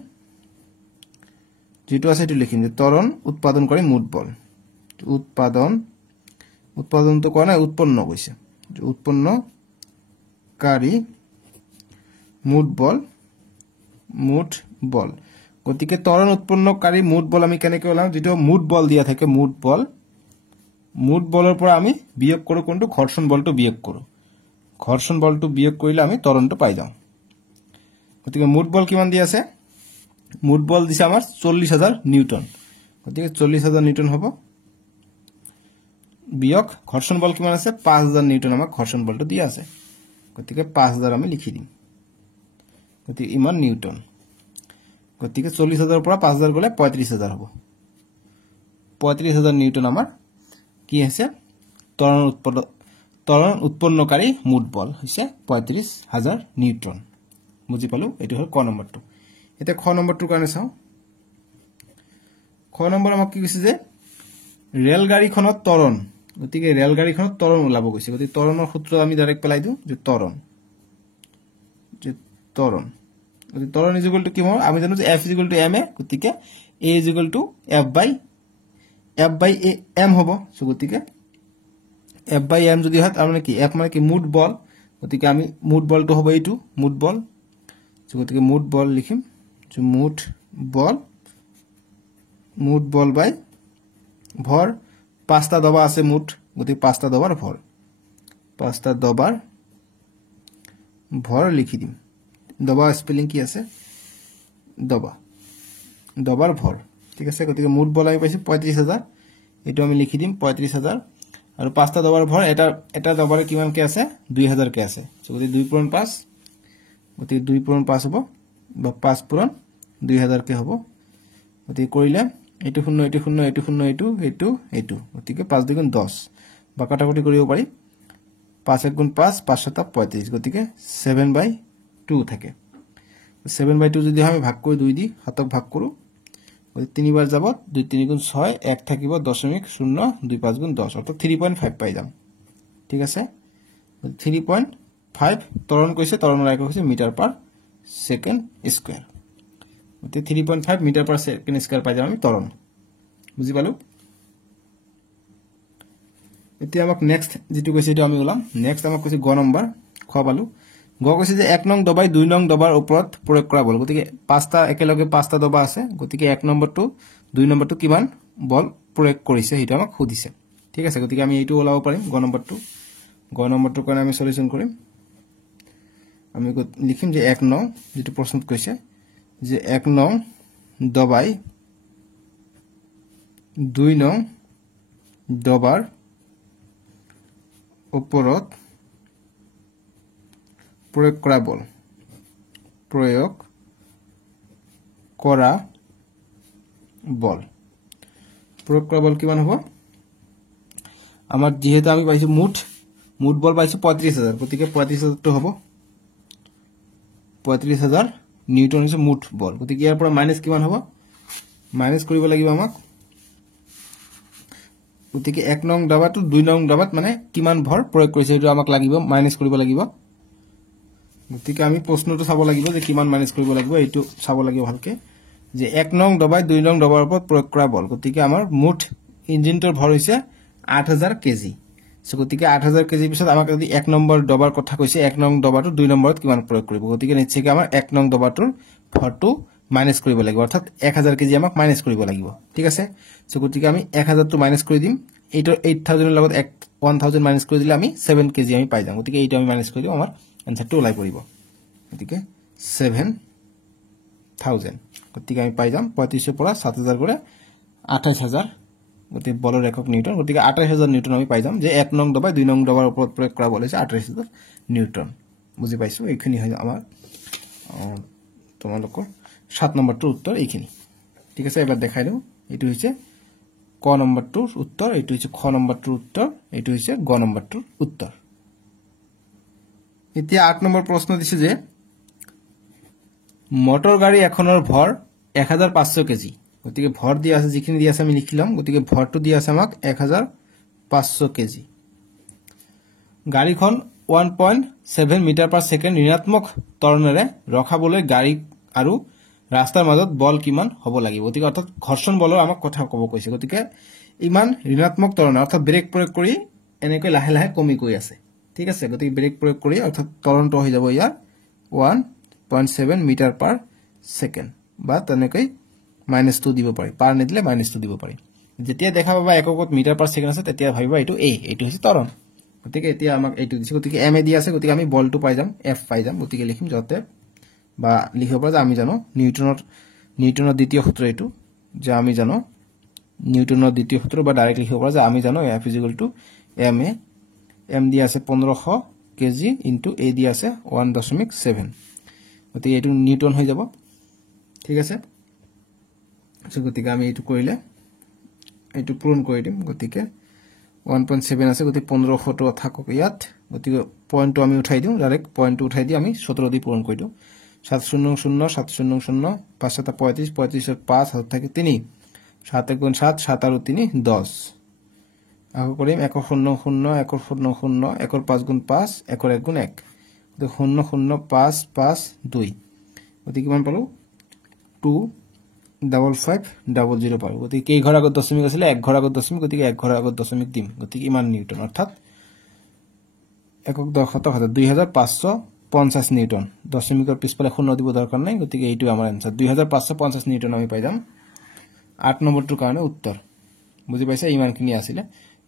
যেটো আছে এটো লিখিম যে ত্বৰণ উৎপাদনকাৰী মুঠ বল উৎপাদনটো কোৱা নাই উৎপন্ন গৈছে যে উৎপন্নকাৰী মুঠ বল গতিকে ত্বৰণ উৎপন্নকাৰী মুঠ বল আমি কেনেকৈ ওলাম যেটো মুঠ বল দিয়া থাকে মুঠ বলৰ পৰা আমি বিয়োগ কৰো কোনটো ঘৰ্ষণ বলটো বিয়োগ কৰো ঘৰ্ষণ বলটো বিয়োগ কৰিলে আমি ত্বৰণটো পাই যাও গতিকে মুঠ বল কিমান দি আছে মুঠ বল দিছে আমাৰ 40000 নিউটন গতিকে 40000 নিউটন হ'ব বিয়োগ ঘৰ্ষণ বল কিমান আছে 5000 নিউটন আমাক ঘৰ্ষণ বলটো দিয়া আছে গতিকে 5000 আমি লিখি দিম গতিকে ইমান নিউটন গতিকে 40000 পৰা 5000 গলে 35000 হ'ব 35000 নিউটন আমাৰ কি আছে ত্বৰণ উৎপন্নকাৰী মুঠ বল হৈছে 35000 নিউটন বুজি পালো এটো হল ক নম্বৰটো এটা খ নম্বৰটোৰ কাৰণে চাও খ নম্বৰ আমাক কি কৈছে যে ৰেল গাড়ীখনত ত্বৰণ গতিকে ৰেল গাড়ীখনত ত্বৰণ ওলাব গৈছে গতিকে ত্বৰণৰ সূত্ৰ আমি ডাইৰেক্ট পেলাই দিও যে ত্বৰণ গতিকে ত্বৰণ = কি হ'ব আমি জানো যে f = ma গতিকে a = f/m হ'ব সো গতিকে f/m যদি হয় তাৰ মানে কি f মানে কি মুঠ বল গতিকে আমি মুঠ বলটো হ'ব এইটো মুঠ বল সো গতিকে মুঠ বল লিখিম যে মুঠ বল বাই ভৰ 5টা দবা আছে মুঠ গতিকে 5টা দবাৰ ভৰ 5টা দবাৰ ভৰ লিখি দিম দবা স্পেলিং কি আছে দবা দবাৰ ভৰ ঠিক আছে গতিকে মুঠ বল আমি পাইছো 35000 এটো আমি লিখি দিম 35000 আৰু 5টা দবাৰ ভৰ এটা দবাৰে কিমান কে আছে 2000 কে আছে সো গতি 2 পূৰণ 5 গতি 2 পূৰণ 5 হ'ব বা 5 পূৰণ 2000 কে হ'ব গতি কৰিলে এটো 0 এটো 0 এটো 0 এটো গতিকে 5 2 গুণ 10 বা কাটাকুটি কৰিব পাৰি 5 1 গুণ 5 5 7 35 গতিকে 7/2 থাকে 7/2 যদি আমি ভাগ কৰি 2 দি হাতক ভাগ কৰো গতি 3 বাৰ যাব 2 3 গুণ 6 1 থাকিব 0.025 গুণ 10 অৰ্থাৎ 3.5 পাই যাম ঠিক আছে 3.5 ত্বৰণ কৈছে ত্বৰণৰ একক হৈছে মিটাৰ পাৰ সেকেন্ড স্কয়াৰ গতি 3.5 মিটাৰ পাৰ সেকেন্ড স্কয়াৰ পাই যাম আমি ত্বৰণ বুজি পালো এতিয়া আমাক নেক্সট যেটো কৈছে এটো আমি ওলাম নেক্সট আমাক কৈছে গ নম্বৰ খ পালো গ কৈছে যে 1 নং দবাই 2 নং দবাৰ ওপৰত প্ৰয়োগ কৰা বল গতিকে পাঁচটা একেলগে পাঁচটা দবা আছে গতিকে 1 নম্বৰটো 2 নম্বৰটো কিমান বল প্ৰয়োগ কৰিছে হেটো আমাক খুদিছে ঠিক আছে গতিকে আমি এইটো ওলাব পাৰিম গ নম্বৰটো কাৰণে আমি সলিউশন কৰিম আমি লিখিম যে 1 নং যেটো প্ৰশ্নত কৈছে যে 1 নং দবাই 2 নং দবাৰ ওপৰত প্ৰয়োগ কৰা বল প্ৰয়োগ কৰা বল কিমান হ'ব আমাৰ যেহেতু আমি পাইছো মুঠ বল পাইছো 35000 গতিকে 35000 তো হ'ব 35000 নিউটন হৈছে মুঠ বল গতিকে ইয়াৰ পৰা মাইনাস কিমান হ'ব মাইনাস কৰিব লাগিব আমাক গতিকে 1 নং দাবাটো 2 নং দাবাত মানে কিমান ভৰ প্ৰয়োগ কৰিছে এটো আমাক লাগিব মাইনাস কৰিব লাগিব গতিকে আমি প্ৰশ্নটো চাব লাগিব যে কিমান মাইনাস কৰিব লাগিব এইটো চাব লাগিব ভালকে যে 1 নং দবাই 2 নং দবাৰ ওপৰত প্ৰয়োগ কৰা বল গতিকে আমাৰ মুঠ ইঞ্জিনটোৰ ভৰ হৈছে 8000 কেজি সো গতিকে 8000 কেজি পিছত আমাক যদি 1 নম্বৰ দবাৰ কথা কৈছে 1 নং দবাটো 2 নম্বৰত কিমান প্ৰয়োগ কৰিব গতিকে নিশ্চয়কৈ আমাৰ 1 নং দবাটোৰ ভৰটো মাইনাস কৰিব লাগিব অৰ্থাৎ 1000 কেজি আমাক মাইনাস কৰিব লাগিব ঠিক আছে সো গতিকে আমি 1000 টো মাইনাস কৰি দিম এইটো 8000 এৰ লগত 1000 মাইনাস কৰি দিলে আমি 7 কেজি আমি পাই যাম গতিকে এইটো আমি মাইনাস কৰি দিম আমাৰ আনসাৰটো ওলাই পৰিব গতিকে 7000 গতিকে আমি পাই যাম 3500 পৰা 7000 কৰে 28000 গতিকে বলৰ একক নিউটন গতিকে 28000 নিউটন আমি পাই যাম যে 1 নং দবাই 2 নং দবাৰ ওপৰত প্ৰয়োগ কৰা বল হৈছে 28000 নিউটন বুজি পাইছো এইখিনি হয় আমাৰ তোমালোকৰ 7 নম্বৰটোৰ উত্তৰ এইখিনি ঠিক আছে এবাৰ দেখাই দিও এটো হৈছে ক নম্বৰটোৰ উত্তৰ এটো হৈছে খ নম্বৰটোৰ উত্তৰ এটো হৈছে গ নম্বৰটোৰ উত্তৰ এতিয়া 8 নম্বৰ প্ৰশ্ন দিছে যে মোটৰ গাড়ী এখনৰ ভৰ 1500 কেজি গতিকে ভৰ দিয়া আছে যিখিনি দিয়া আছে আমি লিখিলাম গতিকে ভৰটো দিয়া আছে আমাক 1500 কেজি গাড়ীখন 1.7 মিটাৰ পাৰ সেকেন্ড ঋণাত্মক ত্বৰণেৰে ৰখাবলৈ গাড়ী আৰু ৰাস্তাৰ মাজত বল কিমান হ'ব লাগিব গতিকে অৰ্থাৎ ঘৰ্ষণ বলৰ আমাক কথা ক'ব কৈছে গতিকে ইমান ঋণাত্মক ত্বৰণ অৰ্থাৎ ব্ৰেক প্ৰয়োগ কৰি এনেকৈ লাহে লাহে কমি গৈ আছে ঠিক আছে গতিকে ব্ৰেক প্ৰয়োগ কৰি অৰ্থাৎ ত্বৰণটো হৈ যাব ইয়াৰ 1.7 মিটাৰ পাৰ সেকেন্ড বা তেনেকৈ -2 দিব পাৰি পাৰ নিদিলে -2 দিব পাৰি যেতিয়া দেখা পাবা এককত মিটাৰ পাৰ সেকেন্ড আছে তেতিয়া ভাবিবা এইটো এইটো হৈছে ত্বৰণ গতিকে এতিয়া আমাক এইটো দিছে গতিকে এম এ দি আছে গতিকে আমি বলটো পাই যাম এফ পাই যাম গতিকে লিখিম যতে বা লিখিব পৰা যে আমি জানো নিউটনৰ দ্বিতীয় সূত্ৰ এটো যে আমি জানো নিউটনৰ দ্বিতীয় সূত্ৰ বা ডাইৰেক্ট লিখিব পৰা যে আমি জানো F = ma m দি আছে 1500 কেজি ইনটু a দি আছে 1.7 গতিকে এটো নিউটন হৈ যাব ঠিক আছে সো গতিকে আমি এটো কৰিলে এটো পূৰণ কৰি দিম গতিকে 1.7 আছে গতিকে 1500 টো থাকক ইয়াত গতিকে পইণ্টটো আমি উঠাই দিম ডাইৰেক্ট পইণ্টটো উঠাই দি আমি 17 দি পূৰণ কৰি দিম 700 700 5 7 35 35 এর 5 হাত থাকে 3 7 1 7 7 আর 3 10 আকৌ কৰিম 1 0 0 1 0 0 1 5 গুণ 5 1 1 গুণ 1 তো 0 0 5 5 2 গতি কিমান পালো 25500 পালো গতি কেই ঘৰ আগত দশমিক আছিল এক ঘৰ আগত দশমিক গতি এক ঘৰ আগত দশমিক দিম গতি ইমান নিউটন অৰ্থাৎ একক দশতক 2550 নিউটন দশমিকৰ পিছফালে 0 দিব দৰকাৰ নাই গতিকে এইটো আমাৰ আনসাৰ 2550 নিউটন আমি পাই যাম 8 নম্বৰটোৰ কাৰণে উত্তৰ বুজি পাইছে ইমানখিনি আছিল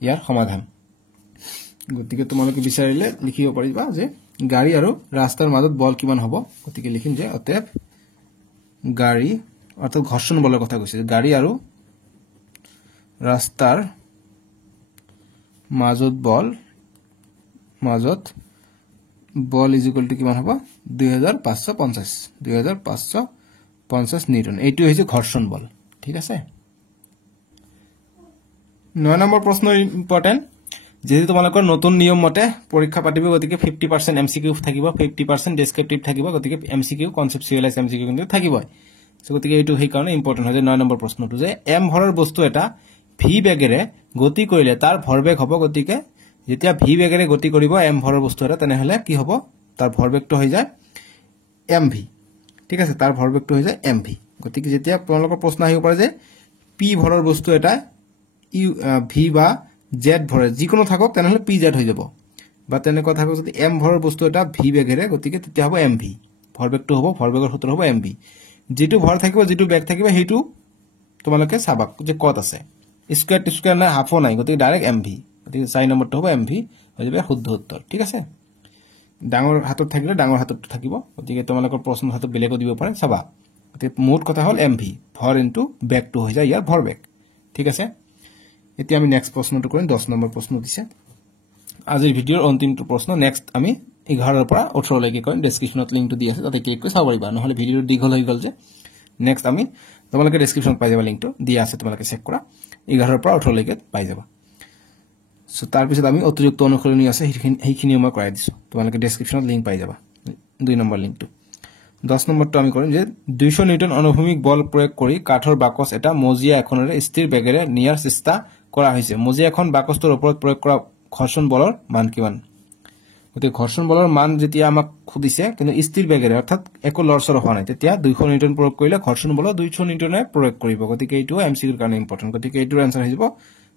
ইয়াৰ সমাধান গতিকে তোমালোকে বিচাৰিলে লিখিব পাৰিবা যে গাড়ী আৰু ৰাস্তাৰ মাজত বল কিমান হ'ব গতিকে লিখিম যে অতএব গাড়ী অৰ্থাৎ ঘৰ্ষণ বলৰ কথা কৈছে গাড়ী আৰু ৰাস্তাৰ মাজত বল ইজ ইকুৱেল টু কিমান হ'ব 2550 নিউটন এইটো হৈছে ঘৰ্ষণ বল ঠিক আছে 9 নম্বৰ প্ৰশ্ন ইম্পৰ্টেন্ট যেহেতু তোমালোকৰ নতুন নিয়ম মতে পৰীক্ষা পাতিব গতিকে 50% এমসিকিউ থাকিব 50% ডেসক্ৰিপটিভ থাকিব গতিকে এমসিকিউ কনসেপচুৱেলাইজ এমসিকিউ কিন্তু থাকিবই সো গতিকে এইটো সেই কাৰণে ইম্পৰ্টেন্ট হয় যে 9 নম্বৰ প্ৰশ্নটো যে এম ভৰৰ বস্তু এটা ভি বেগেৰে গতি কৰিলে তাৰ ভৰবেগ হ'ব গতিকে যেতিয়া ভি বেগেৰে গতি কৰিব এম ভৰৰ বস্তু এটা তেনেহলে কি হ'ব তাৰ ভৰবেগটো হৈ যায় এমভি ঠিক আছে তাৰ ভৰবেগটো হৈ যায় এমভি গতিকে যেতিয়া তোমালোকৰ প্ৰশ্ন আহিব পাৰে যে পি ভৰৰ বস্তু এটা ভি বা জেড ভৰে যিকোনো থাকক তেনেহলে পি জেড হৈ যাব বা তেনেকুৱা থাকক যদি এম ভৰৰ বস্তু এটা ভি বেগেৰে গতিকে তেতিয়া হ'ব এমভি ভৰবেগটো হ'ব ভৰবেগৰ সূত্ৰ হ'ব এমভি যেটো ভৰ থাকিব যেটো বেগ থাকিব হেতু তোমালোকে চাবা যে কত আছে স্কয়াৰ না হাফও নাই গতিকে ডাইৰেক্ট এমভি গতিকে 4 নম্বৰটো হ'ব এমভি হৈ যাব শুদ্ধ উত্তৰ ঠিক আছে ডাঙৰ হাতত থাকিলে ডাঙৰ হাতত থাকিব গতিকে তোমালোকৰ প্ৰশ্ন হাতত বেলেগো দিব পাৰে চাবা গতিকে মোট কথা হ'ল এমভি ভৰ ইনটু বেগটো হৈ যায় ইয়াৰ ভৰবেগ ঠিক আছে এতিয়া আমি নেক্সট প্ৰশ্নটো কৰিম 10 নম্বৰ প্ৰশ্ন দিছে আজিৰ ভিডিওৰ অন্তিমটো প্ৰশ্ন নেক্সট আমি 11 ৰ পৰা 18 লৈকে কৰিম ডেসক্ৰিপচনত লিংকটো দি আছে তাতে ক্লিক কৰি চাব পাৰিবা নহলে ভিডিওটো দীঘল হৈ গল যে নেক্সট আমি তোমালোকে ডেসক্ৰিপচনত পাই যাবা লিংকটো দিয়া আছে তোমালোকে চেক কৰা 11 ৰ পৰা 18 লৈকে পাই যাবা সো তাৰ পিছত আমি অতিৰিক্ত অনুসৰণ আছে সেইখিনি মই কৰাই দিছো তোমালোকে ডেসক্ৰিপচনত লিংক পাই যাবা 2 নম্বৰ লিংকটো 10 নম্বৰটো আমি কৰিম যে 200 নিউটন অনুভূমিক বল প্ৰয়োগ কৰি কাঠৰ বাকচ এটা মজিয়া এখনৰে স্থিৰ বেগেৰে নিয়াৰ চেষ্টা কৰা হৈছে মজিয়া এখন বাকচটোৰ ওপৰত প্ৰয়োগ কৰা ঘৰ্ষণ বলৰ মান কিমান গতিকে ঘৰ্ষণ বলৰ মান যেতিয়া আমাক খুদিছে কিন্তু স্থিৰ বেগেৰে অৰ্থাৎ একো লৰচৰ হোৱা নাই তেতিয়া 200 নিউটন প্ৰয়োগ কৰিলে ঘৰ্ষণ বল 200 নিউটনে প্ৰয়োগ কৰিব গতিকে এইটো এমসিকিউৰ কাৰণে ইম্পৰ্টেন্ট গতিকে এইটোৰ আনসাৰ হৈ যাব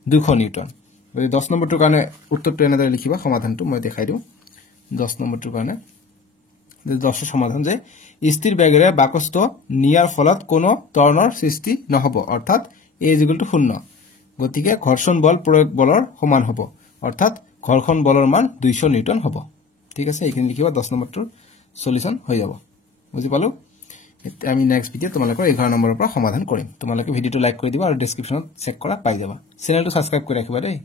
200 নিউটন গতিকে 10 নম্বৰটোৰ কাৰণে উত্তৰটো এনেদৰে লিখিবা সমাধানটো মই দেখাই দিও 10 নম্বৰটোৰ কাৰণে 10 সমাধান যে স্থিৰ বেগেৰে বাকচটো নিয়াৰ ফলত কোনো ত্বৰণৰ সৃষ্টি নহব অৰ্থাৎ a = 0 গতিকে ঘৰ্ষণ বল প্ৰয়োগ বলৰ সমান হ'ব অৰ্থাৎ ঘৰ্ষণ বলৰ মান 200 নিউটন হ'ব ঠিক আছে এইখিনি লিখিবা 10 নম্বৰটোৰ সলিউশন হৈ যাব বুজি পালো এতিয়া আমি নেক্সট ভিডিও তোমালোকৰ 11 নম্বৰৰ পৰা সমাধান কৰিম তোমালোকে ভিডিওটো লাইক কৰি দিবা আৰু ডেসক্ৰিপচনত চেক কৰা পাই যাবা চেনেলটো সাবস্ক্ৰাইব কৰি ৰাখিবা দেই